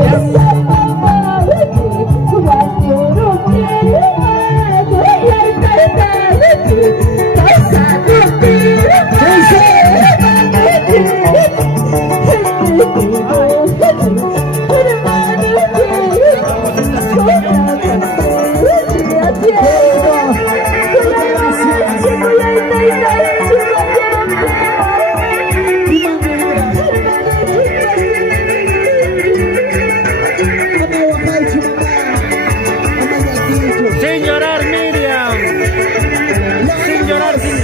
sin llorar, Miriam, sin llorar, sin...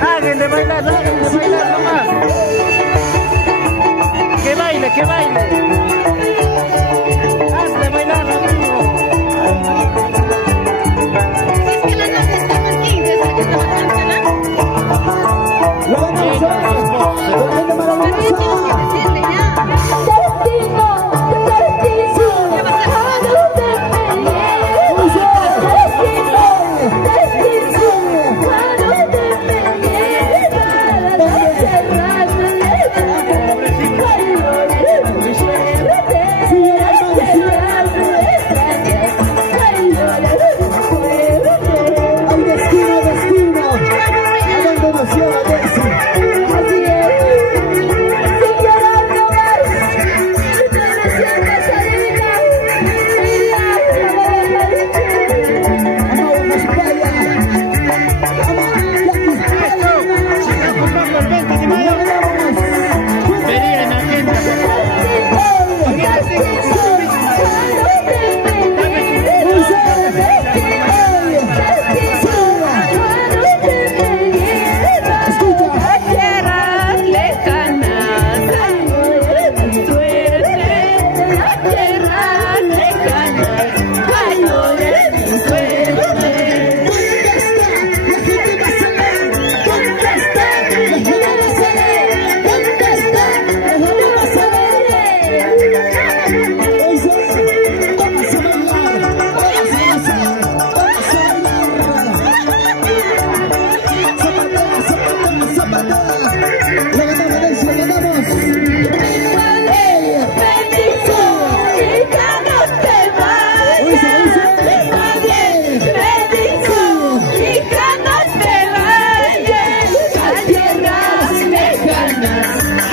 Háganle bailar nomás. Que baile, que baile. Hazle bailar, amigo. Es que la noche estamos 15, esa que estaba cancelando. Contesta,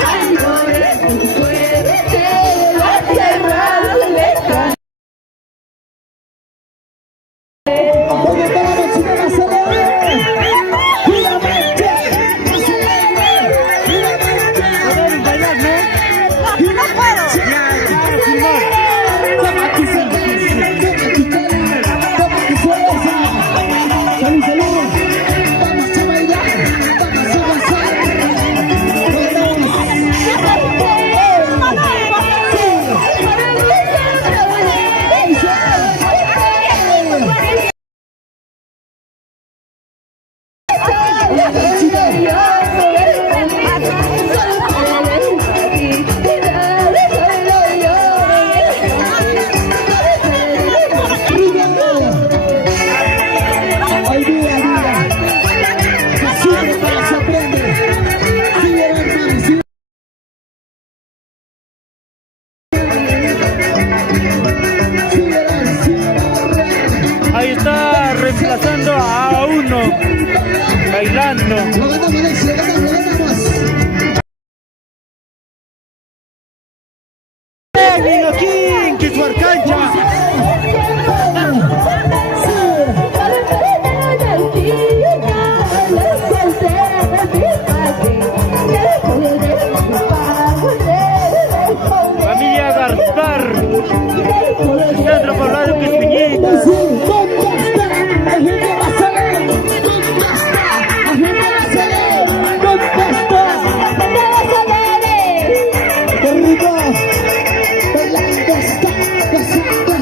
Ay, llores tu suerte, la tierra lejana. Porque para los chilenos se le ve. Finalmente, toma tu cerveza, toma tu cana, toma tu cerveza. Salud, salud. Vamos a bailar, vamos a gozar. Al día, así que no se aprende. Sigue, hermano, sigue. Ahí está reemplazando a uno, bailando. Lo ganamos, Alexis, lo ganamos, lo ganamos. Vino King, que su arcancha. Familia Garzar, Centro Poblado que Piñita. ¿Dónde está? La gente va a salir. ¿Dónde está? La gente va a salir. ¿Dónde está? ¡Qué rico! Bailando está, gozando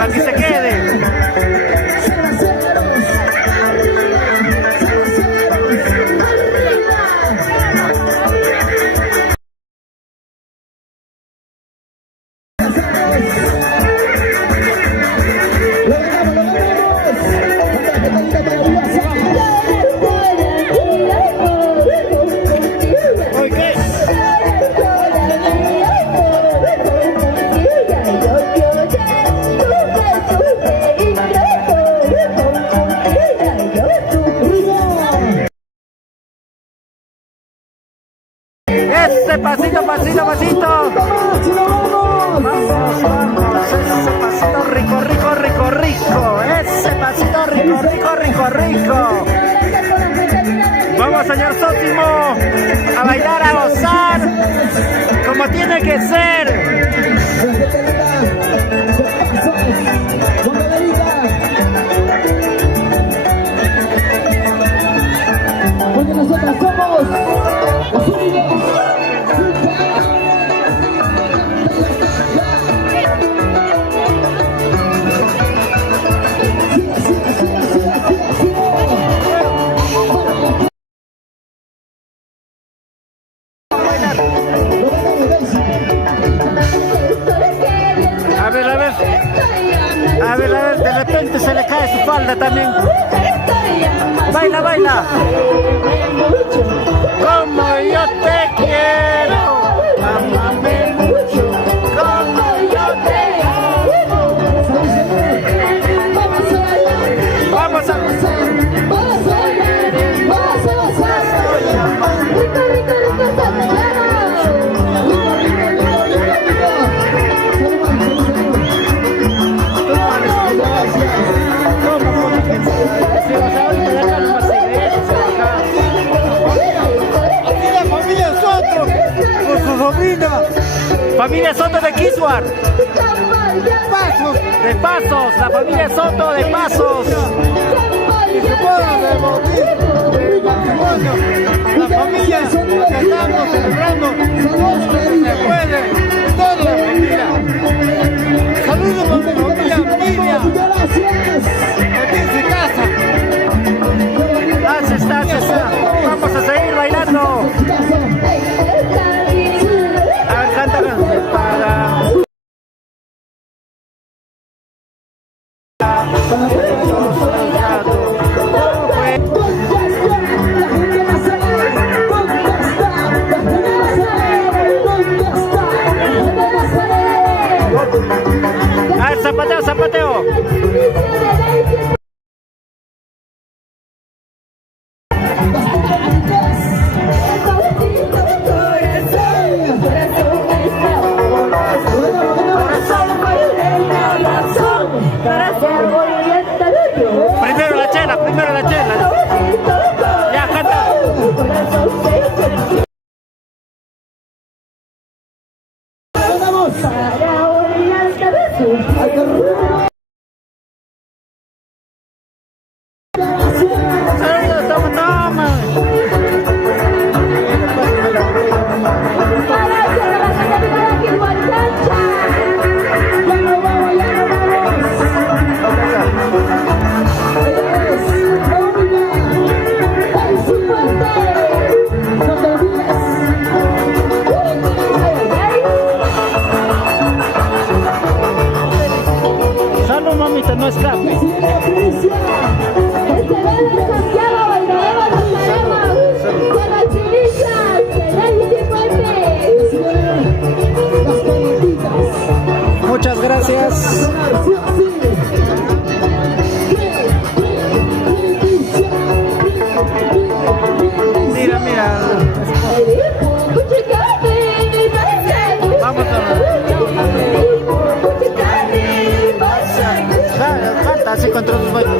para que se quede. Ese pasito, pasito, pasito. Vamos, vamos. Ese pasito rico, rico, rico, rico. Ese pasito rico, rico, rico, rico. Vamos, señor Sósimo, a bailar, a gozar, como tiene que ser. Porque nosotros somos los únicos. A ver, de repente se le cae su falda también. Baila, baila. Como yo te quiero, amame mucho. Como yo te amo. Vamos a gozar. Familia Soto de Quiswar. Pasos. De Pasos, la familia Soto de Pasos. Y se pueden devolver el matrimonio. La familia que estamos celebrando, se puede, toda la familia. Saludos a mi familia Emilia, aquí en su casa. Está. Vamos a seguir bailando. A ver, canta, para. A ver, zapateo, zapateo. Primero la chela. Ya, canta. Salud, mamita, no escape. Muchas gracias. Mira, mira. Vamos a ver. Canta así contra los bailes.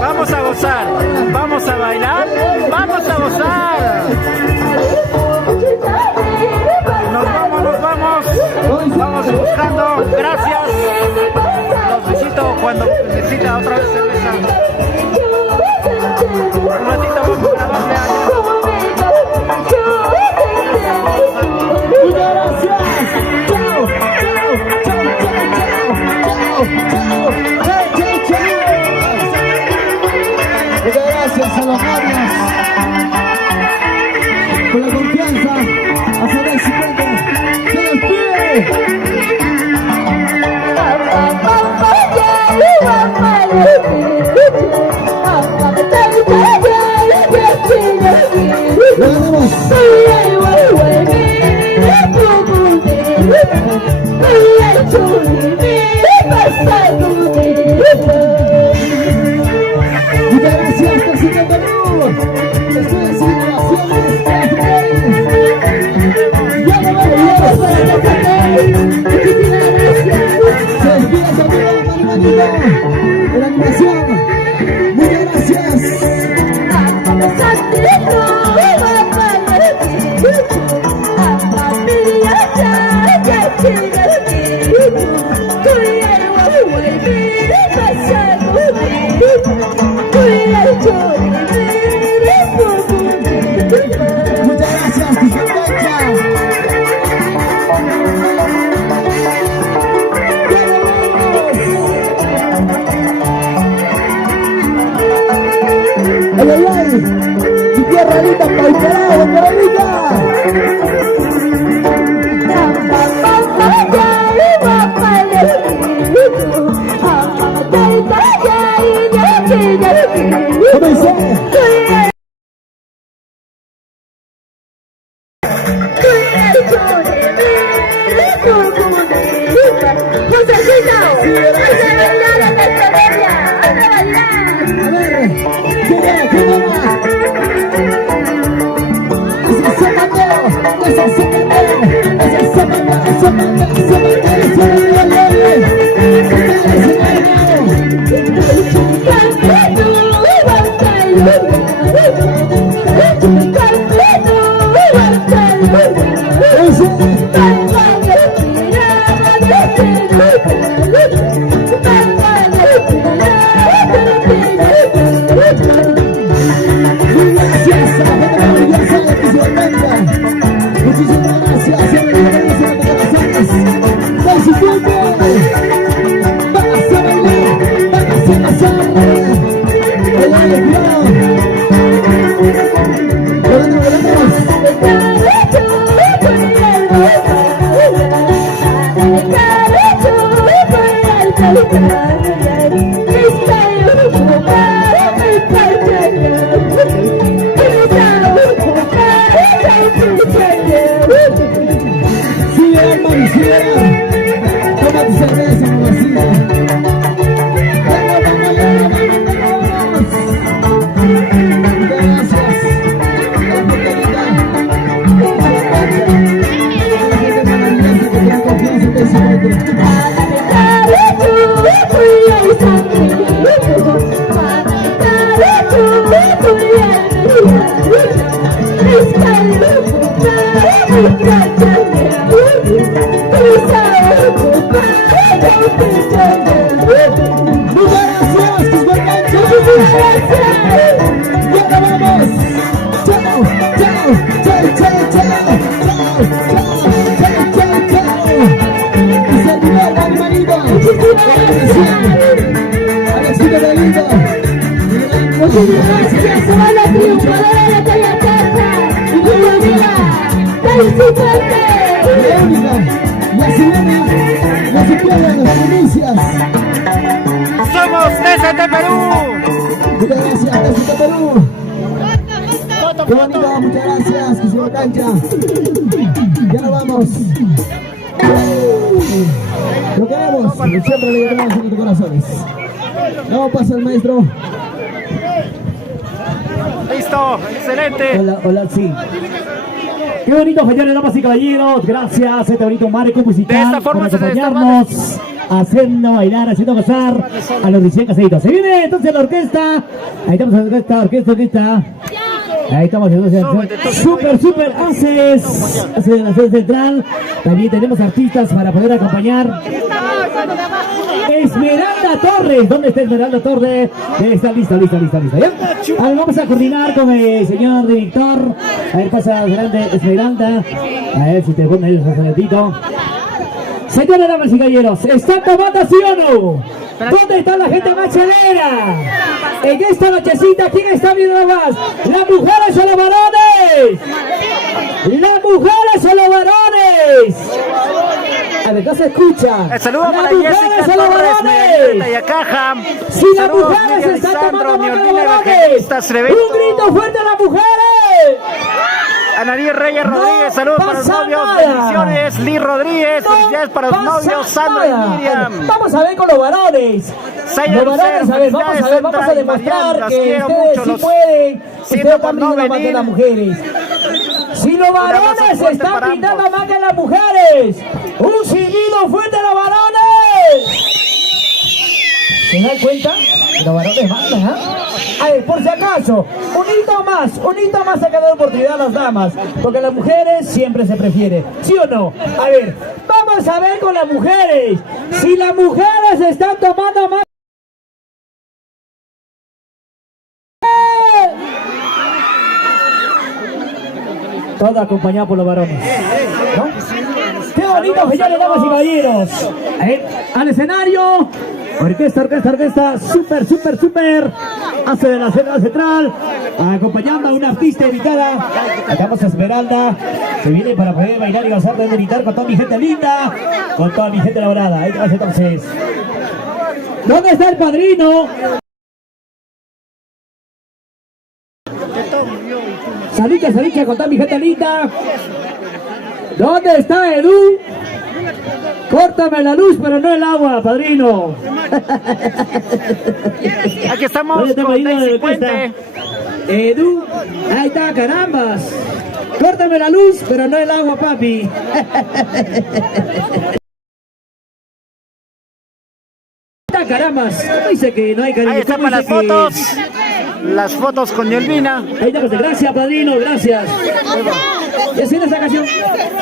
Vamos a gozar, vamos a bailar, vamos a gozar. trabajando. Gracias. Los visito cuando necesita otra vez cerveza. Un ratito vamos a grabarle a Muchas gracias. Chao, chao, chao, chao, chao, chao, chao, chao. Muchas gracias a los novios por la confianza. Hacer el 50. Se despide. Lo ganamos. Muchas gracias, Tercita Perú. Estoy haciendo oraciones. Ya no vamos. Se despide también Marimanito de la animación. Muchas gracias. Muchas gracias, Tijuana. ¡Ay, ay, ay! ¡Mi tierra linda, Paucará, Carolina! ¡Comencé! Gracias, somos la triunfadora de Tayacata y mi amiga Taisipete. La única, la sirena, la superior de las provincias. Somos TCT Perú. Muchas gracias, TCT Perú. Qué bonito, muchas gracias, que se va cancha. Ya nos vamos. Lo queremos, siempre le llevamos en nuestros corazones. No pasa el maestro. Listo, excelente. Hola, hola, sí. Qué bonito, señores, damas y caballeros. Gracias, este bonito marco musical. De esta forma por acompañarnos, haciendo bailar, haciendo gozar a los recién casaditos. Se viene entonces la orquesta. Ahí estamos la orquesta. Ahí estamos entonces. Super haces de la sede central. También tenemos artistas para poder acompañar. Esmeralda Torres. ¿Dónde está Esmeralda Torres? Está lista. ¿Ya? A ver, vamos a coordinar con el señor director. A ver, pasa adelante Esmeralda. A ver si te pones el sacerdotito. Señores, damas y caballeros, ¿están tomando sí o no? ¿Dónde está la gente machelera? En esta nochecita, ¿quién está viendo más? ¿Las mujeres o los varones? ¿Las mujeres o los varones? A ver, no se escucha. El saludo ¿Las para mujeres Jessica o los Torres, varones? de Ayacaja. Si las mujeres están tomando más que los varones, un grito fuerte a las mujeres. Anarí Reyes Rodríguez, saludos para los novios, bendiciones. Liz Rodríguez, felicidades para los novios, Sandra y Miriam. Vamos a ver con los varones. Los varones, a ver, vamos a demostrar que ustedes sí pueden. Ustedes están brindando más que las mujeres. Si los varones están brindando más que las mujeres, un silbido fuerte a los varones. ¿Se dan cuenta? Los varones mandan, ¿ah? A ver, por si acaso, un hito más a cada oportunidad a las damas, porque las mujeres siempre se prefiere, ¿sí o no? A ver, vamos a ver con las mujeres, si las mujeres están tomando más. Todo acompañado por los varones, ¿no? ¡Qué bonito, señores, damas y caballeros! A ver, al escenario. Orquesta, super. Hace de la sede central, acompañando a una artista invitada. Estamos a Esmeralda, se viene para poder bailar y gozar de militar con toda mi gente linda, con toda mi gente labrada. Ahí vas entonces. ¿Dónde está el padrino? Salicha con toda mi gente linda. ¿Dónde está Edu? Córtame la luz, pero no el agua, padrino. Aquí estamos con Daisy Puente. Edu, ahí está, carambas. Córtame la luz, pero no el agua, papi. Carambas, dice que no hay cariño. Ahí están para las fotos con Yelvina. Ahí estamos, gracias padrino, gracias. Y así esa canción.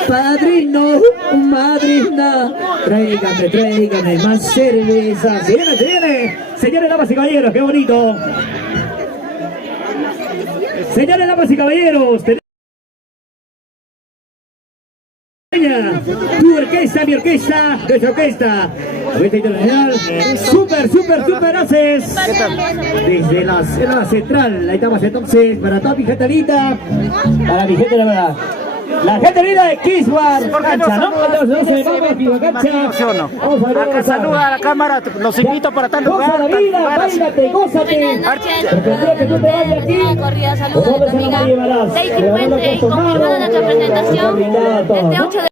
Padrino, madrina, tráigame más cerveza. Se viene. Señores, damas y caballeros, qué bonito. Señores, damas y caballeros. Tu orquesta, mi orquesta, nuestra orquesta. Orquesta internacional. Super haces. Desde la central. Ahí estamos entonces para toda mi gente linda. Para mi gente, la verdad. La gente linda de Kiswar. Cancha, ¿no? Acá saluda a la cámara. Los invito para tal lugar. Goza la vida, báilate, gózate. Porque tú te vayas aquí. Corrida, saludos a tu amiga Daisy Puente y confirmando nuestra presentación este 8 de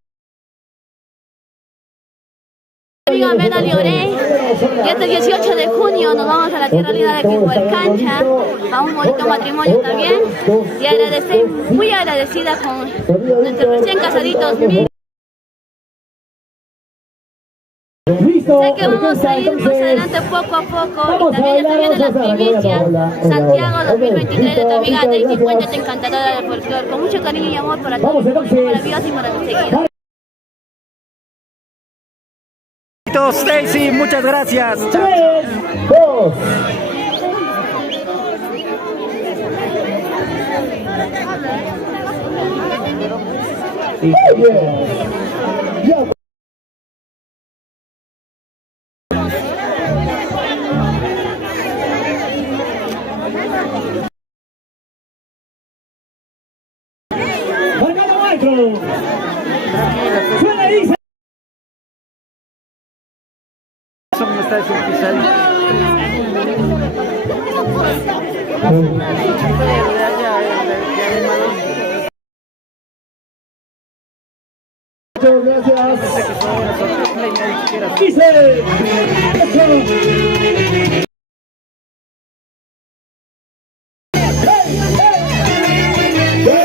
amiga Mena Lioré. Y este 18 de junio nos vamos a la tierra linda de Quishuarcancha a un bonito matrimonio también. Y muy agradecida con nuestros recién casaditos. Sé que vamos a ir más adelante poco a poco y también está viendo las primicias. Santiago 2023 de tu amiga Daisy Puente, te encantadora del folclore. Con mucho cariño y amor para todos, maravilloso y maravilloso. Stacy, muchas gracias. 3, 2.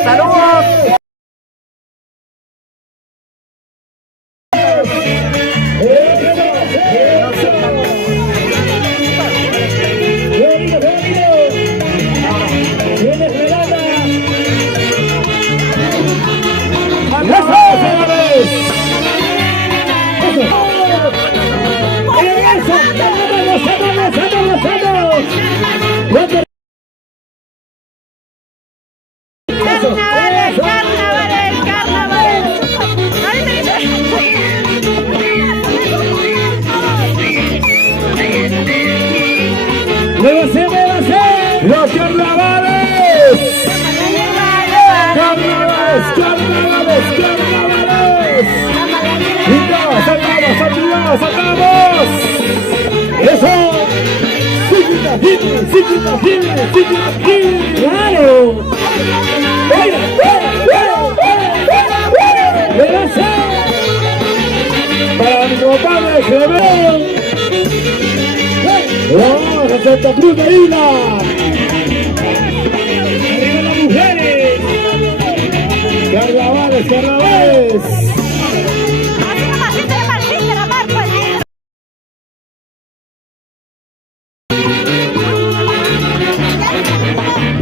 Saludos. Los carnavales. Carnavales, carnavales, carnavales. Y todos, sacamos, sacamos, sacamos. Eso. Síguita, síguita, síguita, síguita. Claro. Para mi compadre Clemente. Vamos a Santa Cruz de Isla. Arriba las mujeres. Carnavales, carnavales.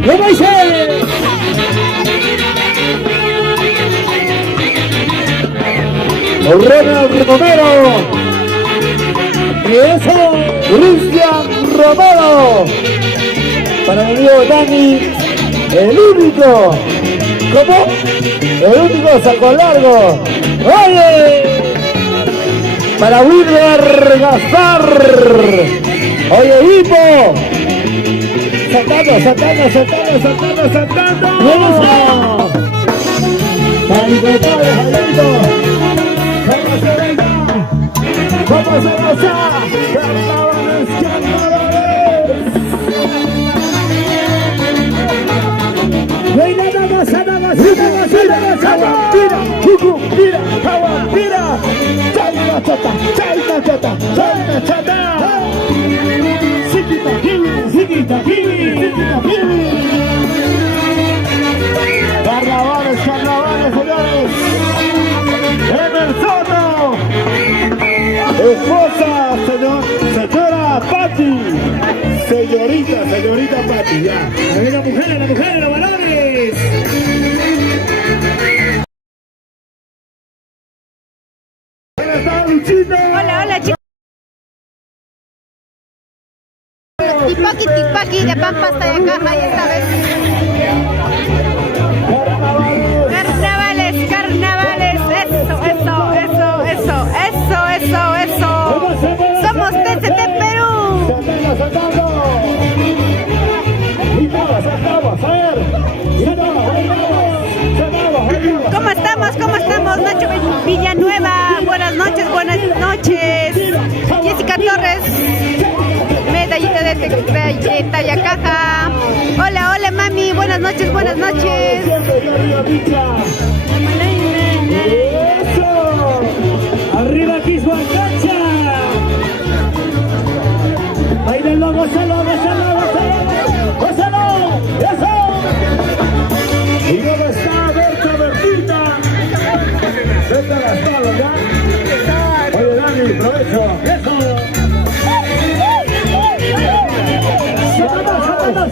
¿Cómo dice? Ronald Romero. Y eso, Cristian Romero. Para mi amigo Dani, el único. ¿Cómo? El único saco largo. ¡Oye! Para Wilmer Gaspar. Oye, Hipo. Saltando, saltando, saltando, saltando, saltando. ¡Vamos! Para mi compadre Jairito. ¡Vamos a venga! ¡Vamos a gozar! ¡Carnavales, carnavales! ¡Venga, vamos, vamos, vamos, vamos! ¡Tira, cucu, tira, agua, tira! ¡Chaina chata, chaina chata, chaina chata! ¡Siquita, kiwi, siquita, kiwi, siquita, kiwi! ¡Carnavales, carnavales, señores! ¡En el Soto! Esposa, señora Pati. Señorita Pati, ya. Ahí las mujeres, los varones. ¿Cómo está, Luchito? Hola, hola, chicos. Tipaki de Pampas Tayacaja y esta vez. Carnavales, carnavales, eso. Somos TCT Perú. ¿Cómo estamos? Nacho Villanueva, buenas noches. Jessica Torres, medallita de Tayacaja. Hola, mami, buenas noches. Arriba Quishuacacha. Báilenlo, gózalo. Eso. ¿Y dónde está Berta Bertita? Berta Gastado, ¿ya? Oye, Dani, provecho. Eso.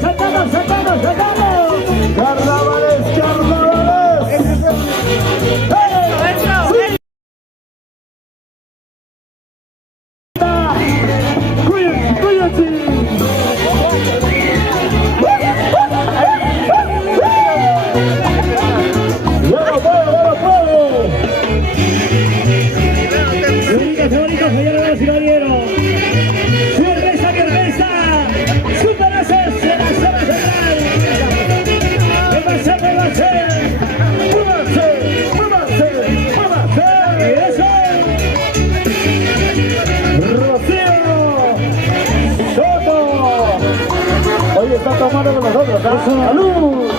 Sacamos. Carnavales. Está tomando con nosotros, ¿ah? ¡Salud!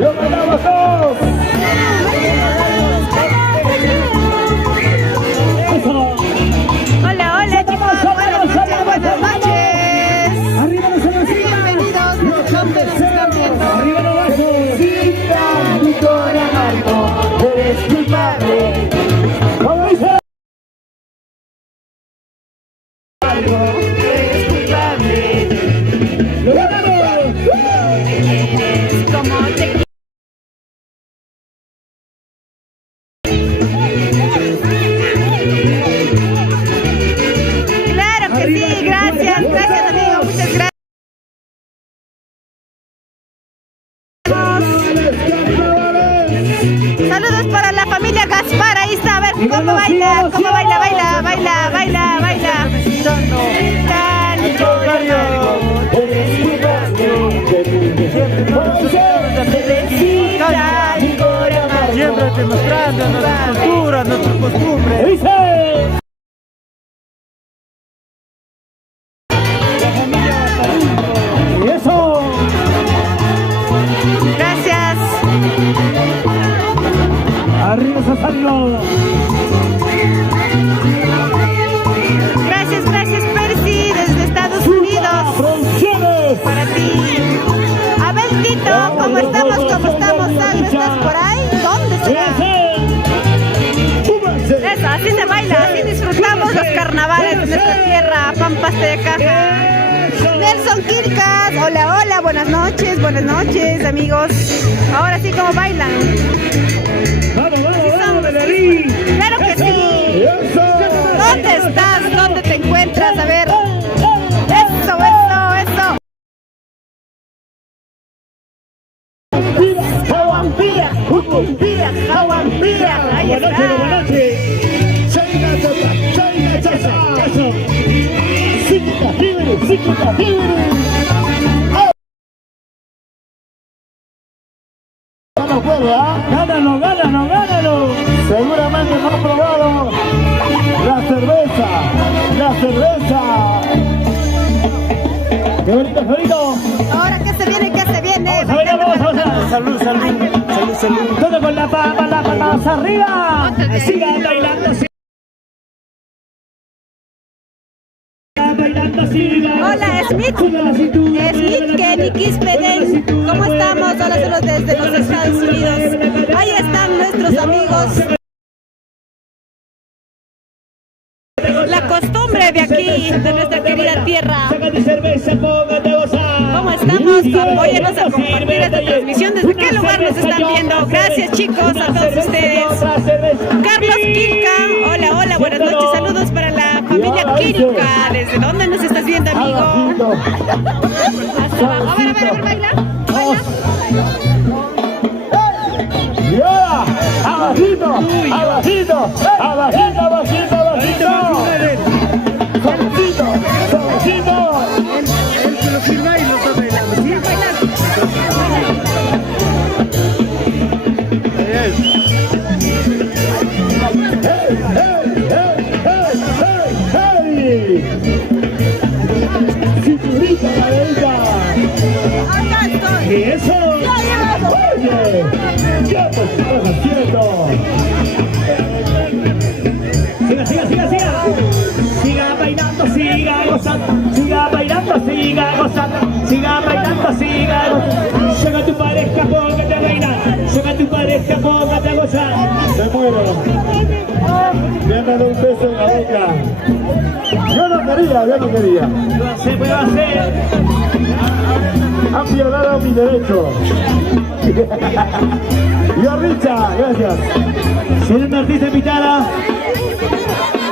¡Lo mandamos todos! Hola, chicos, buenas noches. ¡Arriba los cervecitas! Bienvenidos, ¿dónde nos están viendo? ¡Arriba los vasos! Mi corazón, eres culpable. ¿Cómo dice? Eres culpable. ¡Lo ganamos! Como te ¿Cómo baila? ¿Cómo baila? Baila, baila, baila, baila. Siempre demostrando nuestra cultura, nuestra costumbre. ¡Eso! Gracias. ¡Arriba, Sasario! Gracias, gracias, Percy, desde Estados Unidos. ¡Producciones! Para ti. Abel Tito, ¿cómo estamos? ¿Cómo estamos? ¿Sagro, estás por ahí? ¿Dónde será? Eso, así se baila, así disfrutamos los carnavales de nuestra tierra, Pampas de Caja. Nelson Kirkas, hola, hola, buenas noches, amigos. Ahora sí, ¿cómo bailan? ¡Vamos, vamos, Sí vamos, somos. Melanie! ¡Claro que sí! ¿Dónde estás? ¿Dónde te encuentras? A ver. Eso, eso, eso. Jawampía, Jucumpía, Jawampía. Ahí Buenas está. noches. Chayna Chapa, Chayna Chapa, Chacho. Psíquica, libre, psíquica, libre. No puede, ¿ah? Gánalo, gánalo, gánalo. Seguramente no han probado la cerveza. La cerveza. ¡Qué bonito, qué bonito! Ahora, ¿qué se viene? ¿Qué se viene? Vamos a ver, vamos a ver. Salud, salud, salud, salud. Todo con la palmas arriba. Siga bailando, siga bailando, siga. Hola, Smith. Smith, Kenny, Kispeden. ¿Cómo estamos? Hola, saludos desde los Estados Unidos. Ahí están nuestros amigos. La costumbre de aquí, de nuestra querida tierra. Sácate cerveza, póngate a gozar. ¿Cómo estamos? Apóyenos a compartir esta transmisión. ¿Desde qué lugar nos están viendo? Gracias, chicos, a todos ustedes. Carlos Kirka, hola, hola, buenas noches. Saludos para la familia Kirka. ¿Desde dónde nos estás viendo, amigo? Hasta abajo. A ver, baila. Baila. ¡Ya! ¡Abajito! ¡Abajito! ¡Abajito, abajito, abajito! ¡Suavecito! ¡Suavecito! El que lo firma y lo está bailando, ¿sí? ¡Hey! ¡Cinturita, caderita! Acá estoy. ¿Y eso? ¡Oye! ¿Qué pues estás haciendo? Siga, siga, siga, siga. Siga bailando, siga gozando. Siga bailando, siga gozando. Siga bailando, siga gozando. Llega tu pareja, póngate a bailar. Llega tu pareja, póngate a gozar. ¡Se muero! Me han dado un beso en la boca. Yo no quería. Se puede hacer. Han violado mi derecho. Yo, Richa, gracias. Si viene una artista invitada.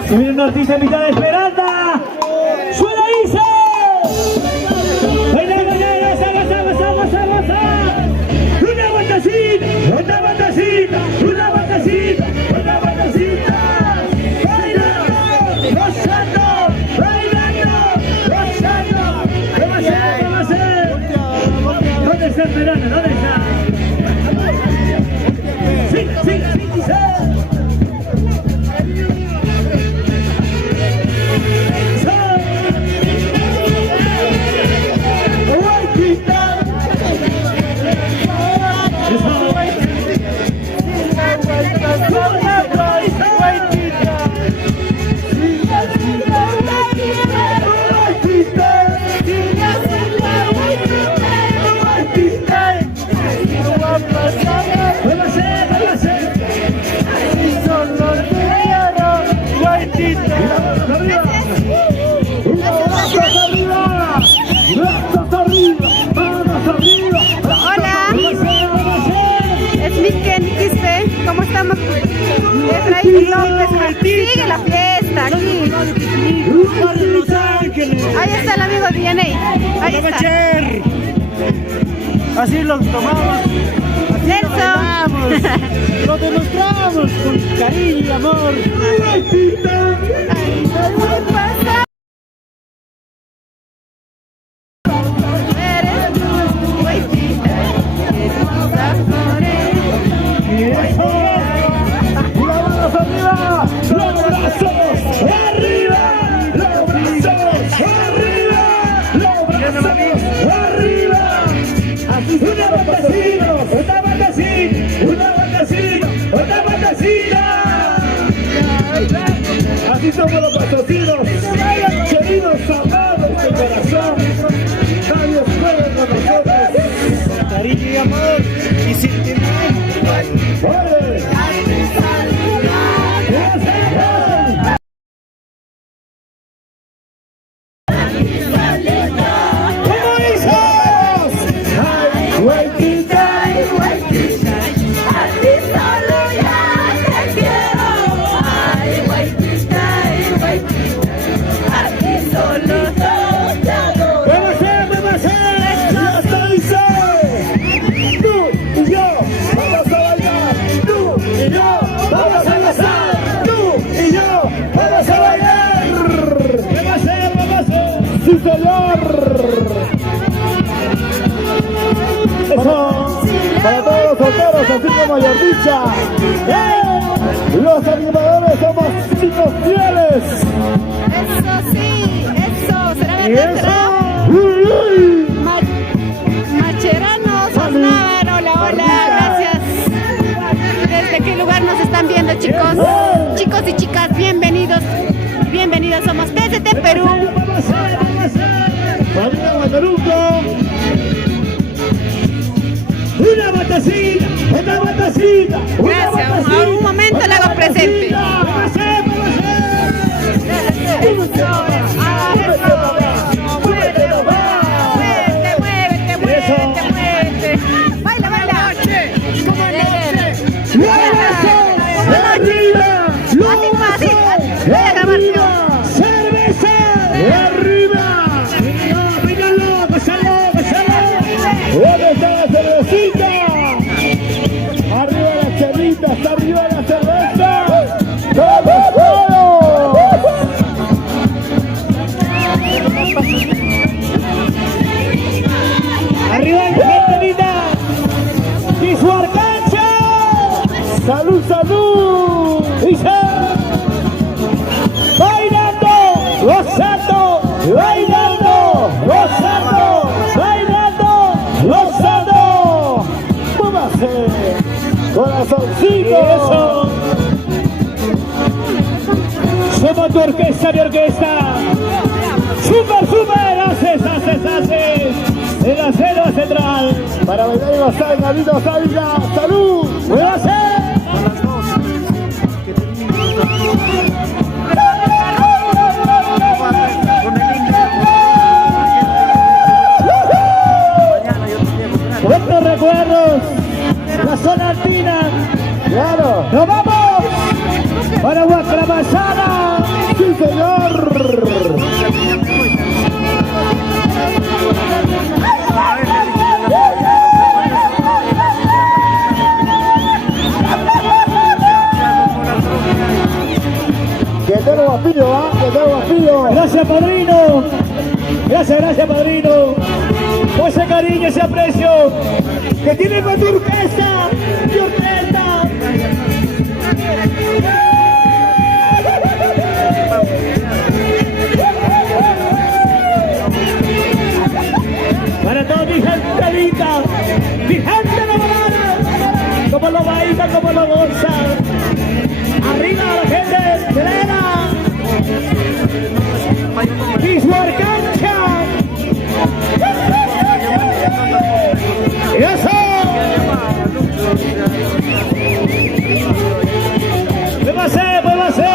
Si viene una artista invitada, Esperanza. ¡Suena Isa! ¡Baila, baila, goza, goza, goza, goza! ¡Una vueltecita! ¡Otra vueltecita! ¡Una vueltecita! ¡Otra vueltecita! ¡Bailando! ¡Gozando! ¡Bailando! ¡Gozando! ¿Cómo hacer? ¿Cómo hacer? ¿Dónde está Esperanza? ¿Dónde está? ¡Sí, sí, sí, sí! ¿Cómo estamos? Efraín López, sigue la fiesta aquí. Ahí está el amigo DNA. Ahí está. Así lo tomamos. Nelson. Lo demostramos. cariño y amor. Así somos los patocinos, queridos amados de corazón. Nadie puede con nosotros. Cariño y amor y sentimiento. Para todos los solteros, así como Yordicha, los animadores somos chicos fieles. Eso sí, eso, será verdad. Macheranos, Osnavar, hola, hola, gracias. ¿Desde qué lugar nos están viendo, chicos? Chicos y chicas, bienvenidos. Bienvenidos, somos TCT Perú. Familia Guadalupe. Una batacita, una batacita. Gracias, a un momento le hago presente. Muévete. Baila. Como noche. Así. Voy a grabación. Cerveza. Arriba. ¿Dónde está la cervecita? Arriba las chelitas, arriba la cerveza. ¡Vamos, arriba la gente linda. Y su arcancha. Salud. Dice. Bailando, gozando. Corazoncito. Eso. Somos tu orquesta, mi orquesta. Super. Haces. En la selva central. Para bailar y gozar, Gabito Sávila. Salud. ¡Muévase! Buenos recuerdos. La zona alpina. Claro. ¡Nos vamos! Para Huacramayana. ¡Sí, señor! Que te lo guapillo, que te lo guapillo. Gracias, padrino. Gracias, padrino. Por ese cariño, ese aprecio que tiene con tu orquesta. Para toda mi gente linda, mi gente enamorada, como lo bailan, como lo gozan. Arriba la gente plena y su arcancha. ¡Y eso! ¡Muévase!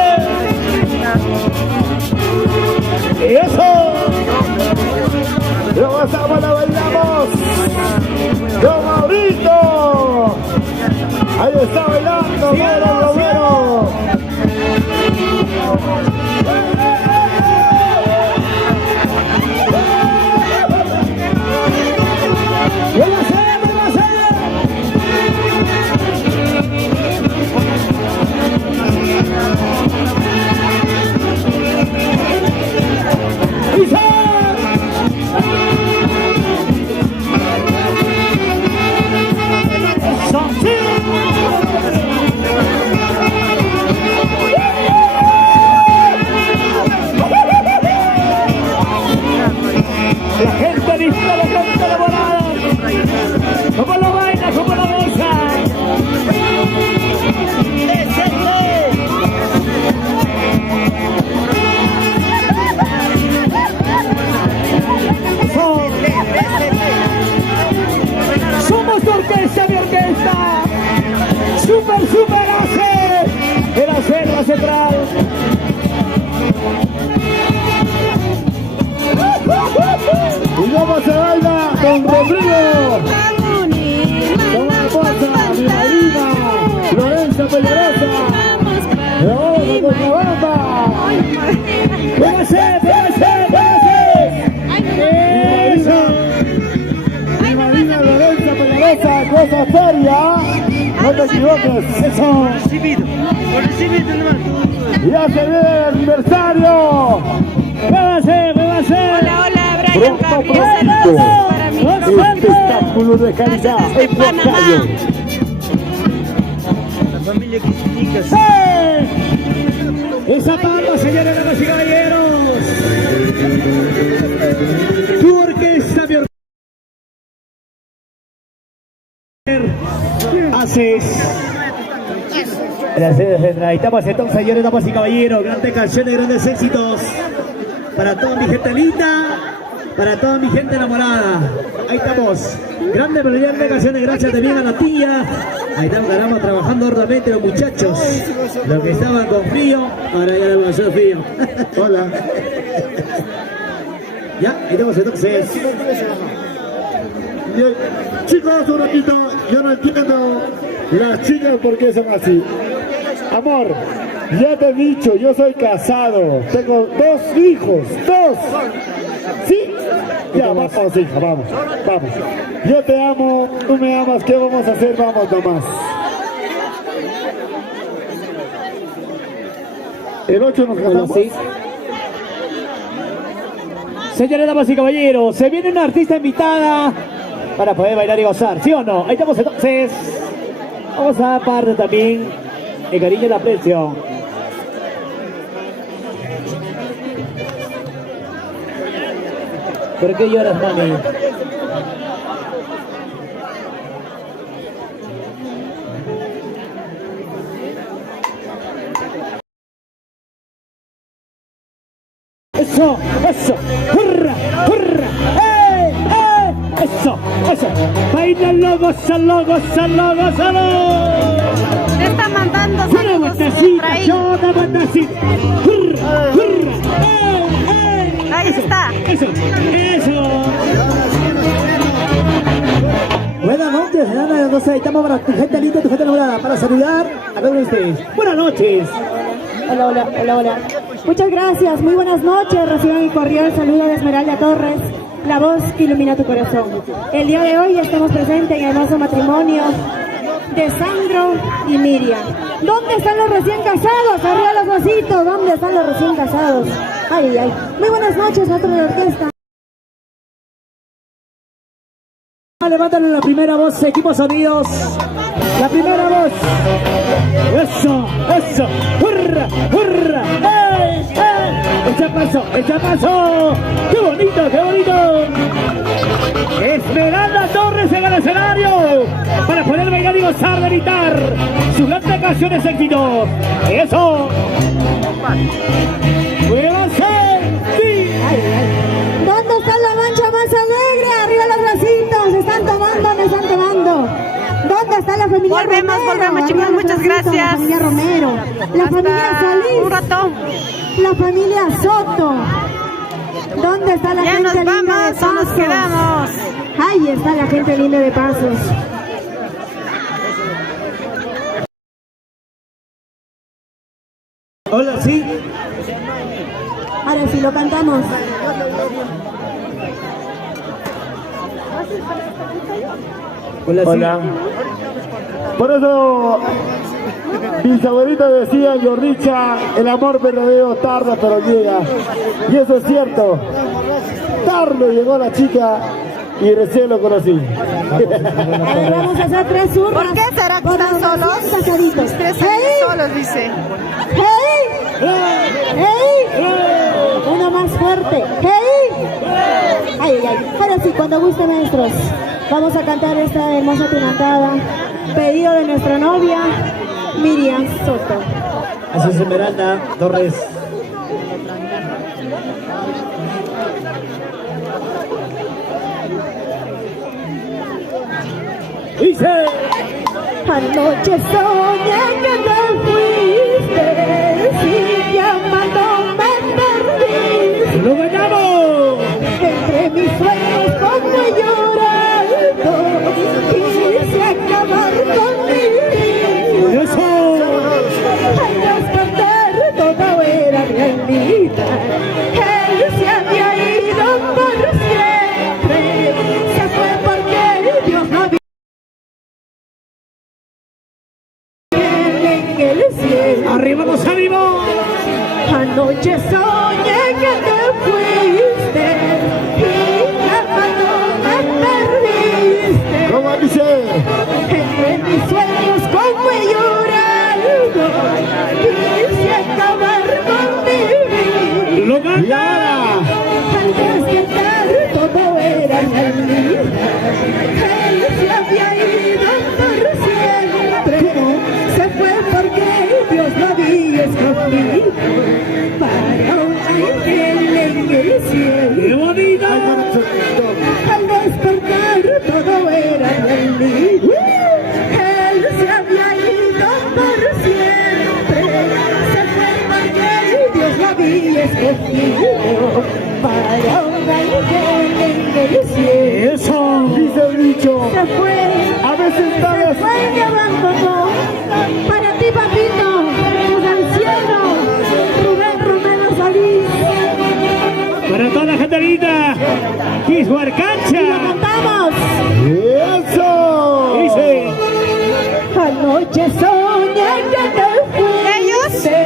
¡Y eso! ¡Lo gozamos, lo bailamos! ¡Don Maurito! Ahí está bailando, Romero. orquesta. Super hace de la selva central. Y cómo se baila con Rodrigo, con la esposa, mi madrina, Lorenza Peñalosa. ¡Vamos con la banda! ¡Póngase! ¡Eso! Mi madrina Lorenza Peñalosa, cosa seria. No te equivoques, eso. Recibido nomás. Ya se viene el aniversario. ¡Muévase! Hola, Brian Gabriel, saludos para mi Espectáculo de calidad desde en Panamá. Huancayo. La familia Quisicas. Esa palma, señores, damas y caballeros. Tu orquesta, mi orquesta. Haces. Gracias, ahí estamos entonces, señores, damas y caballeros. Grandes canciones, grandes éxitos. Para toda mi gente linda, para toda mi gente enamorada. Ahí estamos. Grandes melodías de canciones, gracias también a la tía. Ahí estamos, caramba, trabajando arduamente los muchachos. Los que estaban con frío, ahora ya no pasó frío. Hola. Ya, ahí estamos entonces. Chicos, un ratito, yo no entiendo las chicas por qué son así. Amor, ya te he dicho, yo soy casado, tengo 2 hijos, 2. ¿Sí? Ya, vamos, hija, vamos. Yo te amo, tú me amas, ¿qué vamos a hacer? Vamos nomás. ¿El 8 nos casamos? Sí. Señores, damas y caballeros, se viene una artista invitada para poder bailar y gozar, ¿sí o no? Ahí estamos entonces. Vamos a dar parte también el cariño y el aprecio. ¿Por qué lloras, mami? Eso, hurra, eso, bailalo, gózalo. Te está mandando Una saludos. vueltecita, Efraín. otra vueltecita, hurra, Ahí está. Eso. Buenas noches, entonces ahí estamos para tu gente linda, tu gente enamorada, para saludar a todos ustedes. Buenas noches. Hola. Muchas gracias, muy buenas noches. Reciban mi cordial saludo de Esmeralda Torres, la voz que ilumina tu corazón. El día de hoy estamos presentes en el hermoso matrimonio de Sandro y Miriam. ¿Dónde están los recién casados? Arriba los vasitos, ¿dónde están los recién casados? Ay. Muy buenas noches, maestro de orquesta. Levántale la primera voz, equipo sonidos. La primera voz. Eso. Hurra. Echa paso. Qué bonito. Esmeralda Torres en el escenario para poder bailar y gozar de gritar sus grandes canciones éxitos. Eso. ¡Muévanse! ¡Sí! ¿Dónde está la mancha más alegre? Arriba los bracitos, ¿me están tomando? ¿Dónde está la familia Volvemos, chicos, muchas gracias. La familia Romero, la familia Solís, un rato. la familia Soto. ¿Dónde está la Ya gente nos linda vamos de o nos Pasos? quedamos. Ahí está la gente linda de Pasos. Hola, sí. Ahora sí lo cantamos. Hola. Por eso mis abuelitos decían, Yorricha, el amor verdadero tarda pero llega. Y eso es cierto. Tarde llegó la chica y recién lo conocí. A ver, vamos a hacer 3 zurras. ¿Por qué será que están solos? Casaditos. 3 ¡Hey! solos, dice. ¡Hey! Uno más fuerte. ¡Hey! Ay. Ahora sí, cuando guste, maestros, vamos a cantar esta hermosa tunantada, pedido de nuestra novia, Miriam Soto. Así es, Esmeralda Torres. Dice. Anoche soñé que te fuiste, sin llamando me perdiste. ¡Lo ganamos! Entre mis sueños como llorando, quise acabar con mi vida. ¡Eso! Al despertar todo era realidad. Él se había ido por siempre, se fue porque Dios no había en el cielo. ¡Arriba los ánimos! Anoche soñé que te fuiste y llamando me perdiste. ¿Cómo dice? Entre mis sueños como llorando, quise acabar con mi vida. ¡Lo gana! Al despertar todo era realidad. Él se había ido por siempre, se fue porque Dios lo había escogido para un ángel en el cielo. ¡Qué bonito! Al despertar todo era realidad. Él se había ido por siempre, se fue porque Dios lo había escogido para un ángel en el cielo. ¡Eso! Dice el dicho. Se fue, A veces se fue y me abandonó. Para ti, papito, desde el cielo, Rubén Romero Solís. Para toda la gente linda, Kiswar Y lo Cancha. cantamos. ¡Eso! Dice. Anoche soñé que te Ellos fuiste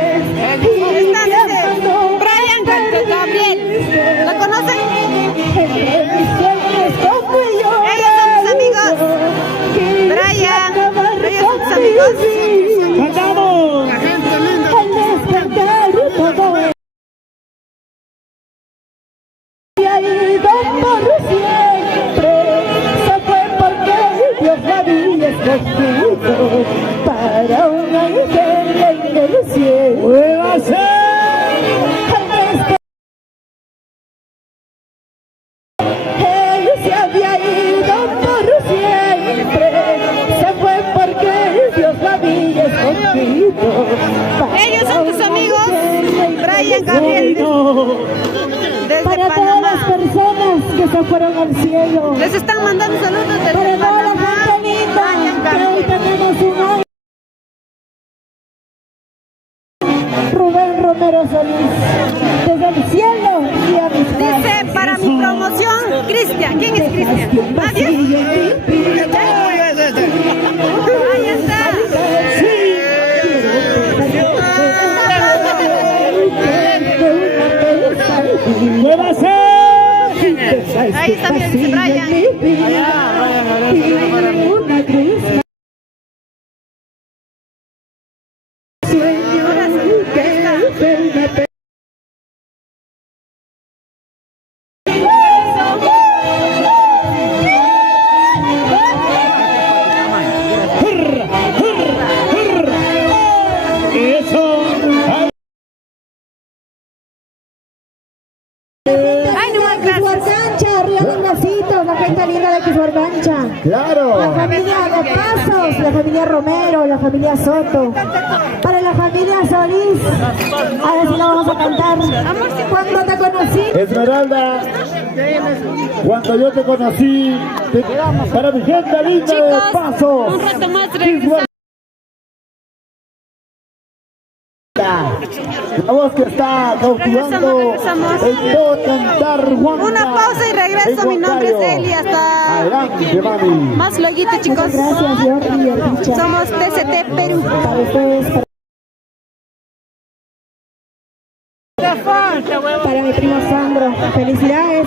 y están llamando Brian Gabriel. ¿Lo conocen? entre mis sueños como llorando. Ellos son tus amigos. Quise Brian, acabar ellos son tus con mi amigos. vida. ¡Cantamos! Al despertar todo había ido por siempre, se fue porque Dios lo había escogido para un ángel en el cielo. ¡Muévase! Al despertar, él se había ido por siempre, se fue porque Dios lo había escogido para Ellos son tus un amigos, ángel en el Brian Gabriel, desde para todas las Panamá. personas que se fueron al cielo, Les están mandando saludos desde para toda la Panamá. gente linda, que hoy tenemos un ángel. Rubén Romero Solís, desde el cielo y a mis Dice para mi promoción, Cristian. ¿Quién es Cristian? ¿Nadie? Ahí está. ¡Muévase! Ahí está bien, dice Brian. ¡Eso! Ay, no más gracias. Quishuarcancha, arriba lindecitos, la gente linda de Quishuarcancha. La ¡Claro! familia de Pasos, la familia Romero, la familia Soto. Para la familia Solís, ahora sí la vamos a cantar. Cuando te conocí, Esmeralda, cuando yo te conocí, para mi gente linda de Chicos, Pasos. un rato más regresamos. La voz que está cautivando Regresamos. el todo cantar Huanca. Una pausa y regreso. en Mi nombre es Huancayo. Eli. Hasta Adelante, mami. más luego, chicos. gracias Jordi y Ordicha. Somos TCT Perú. Para ustedes, para mi primo Sandro, felicidades.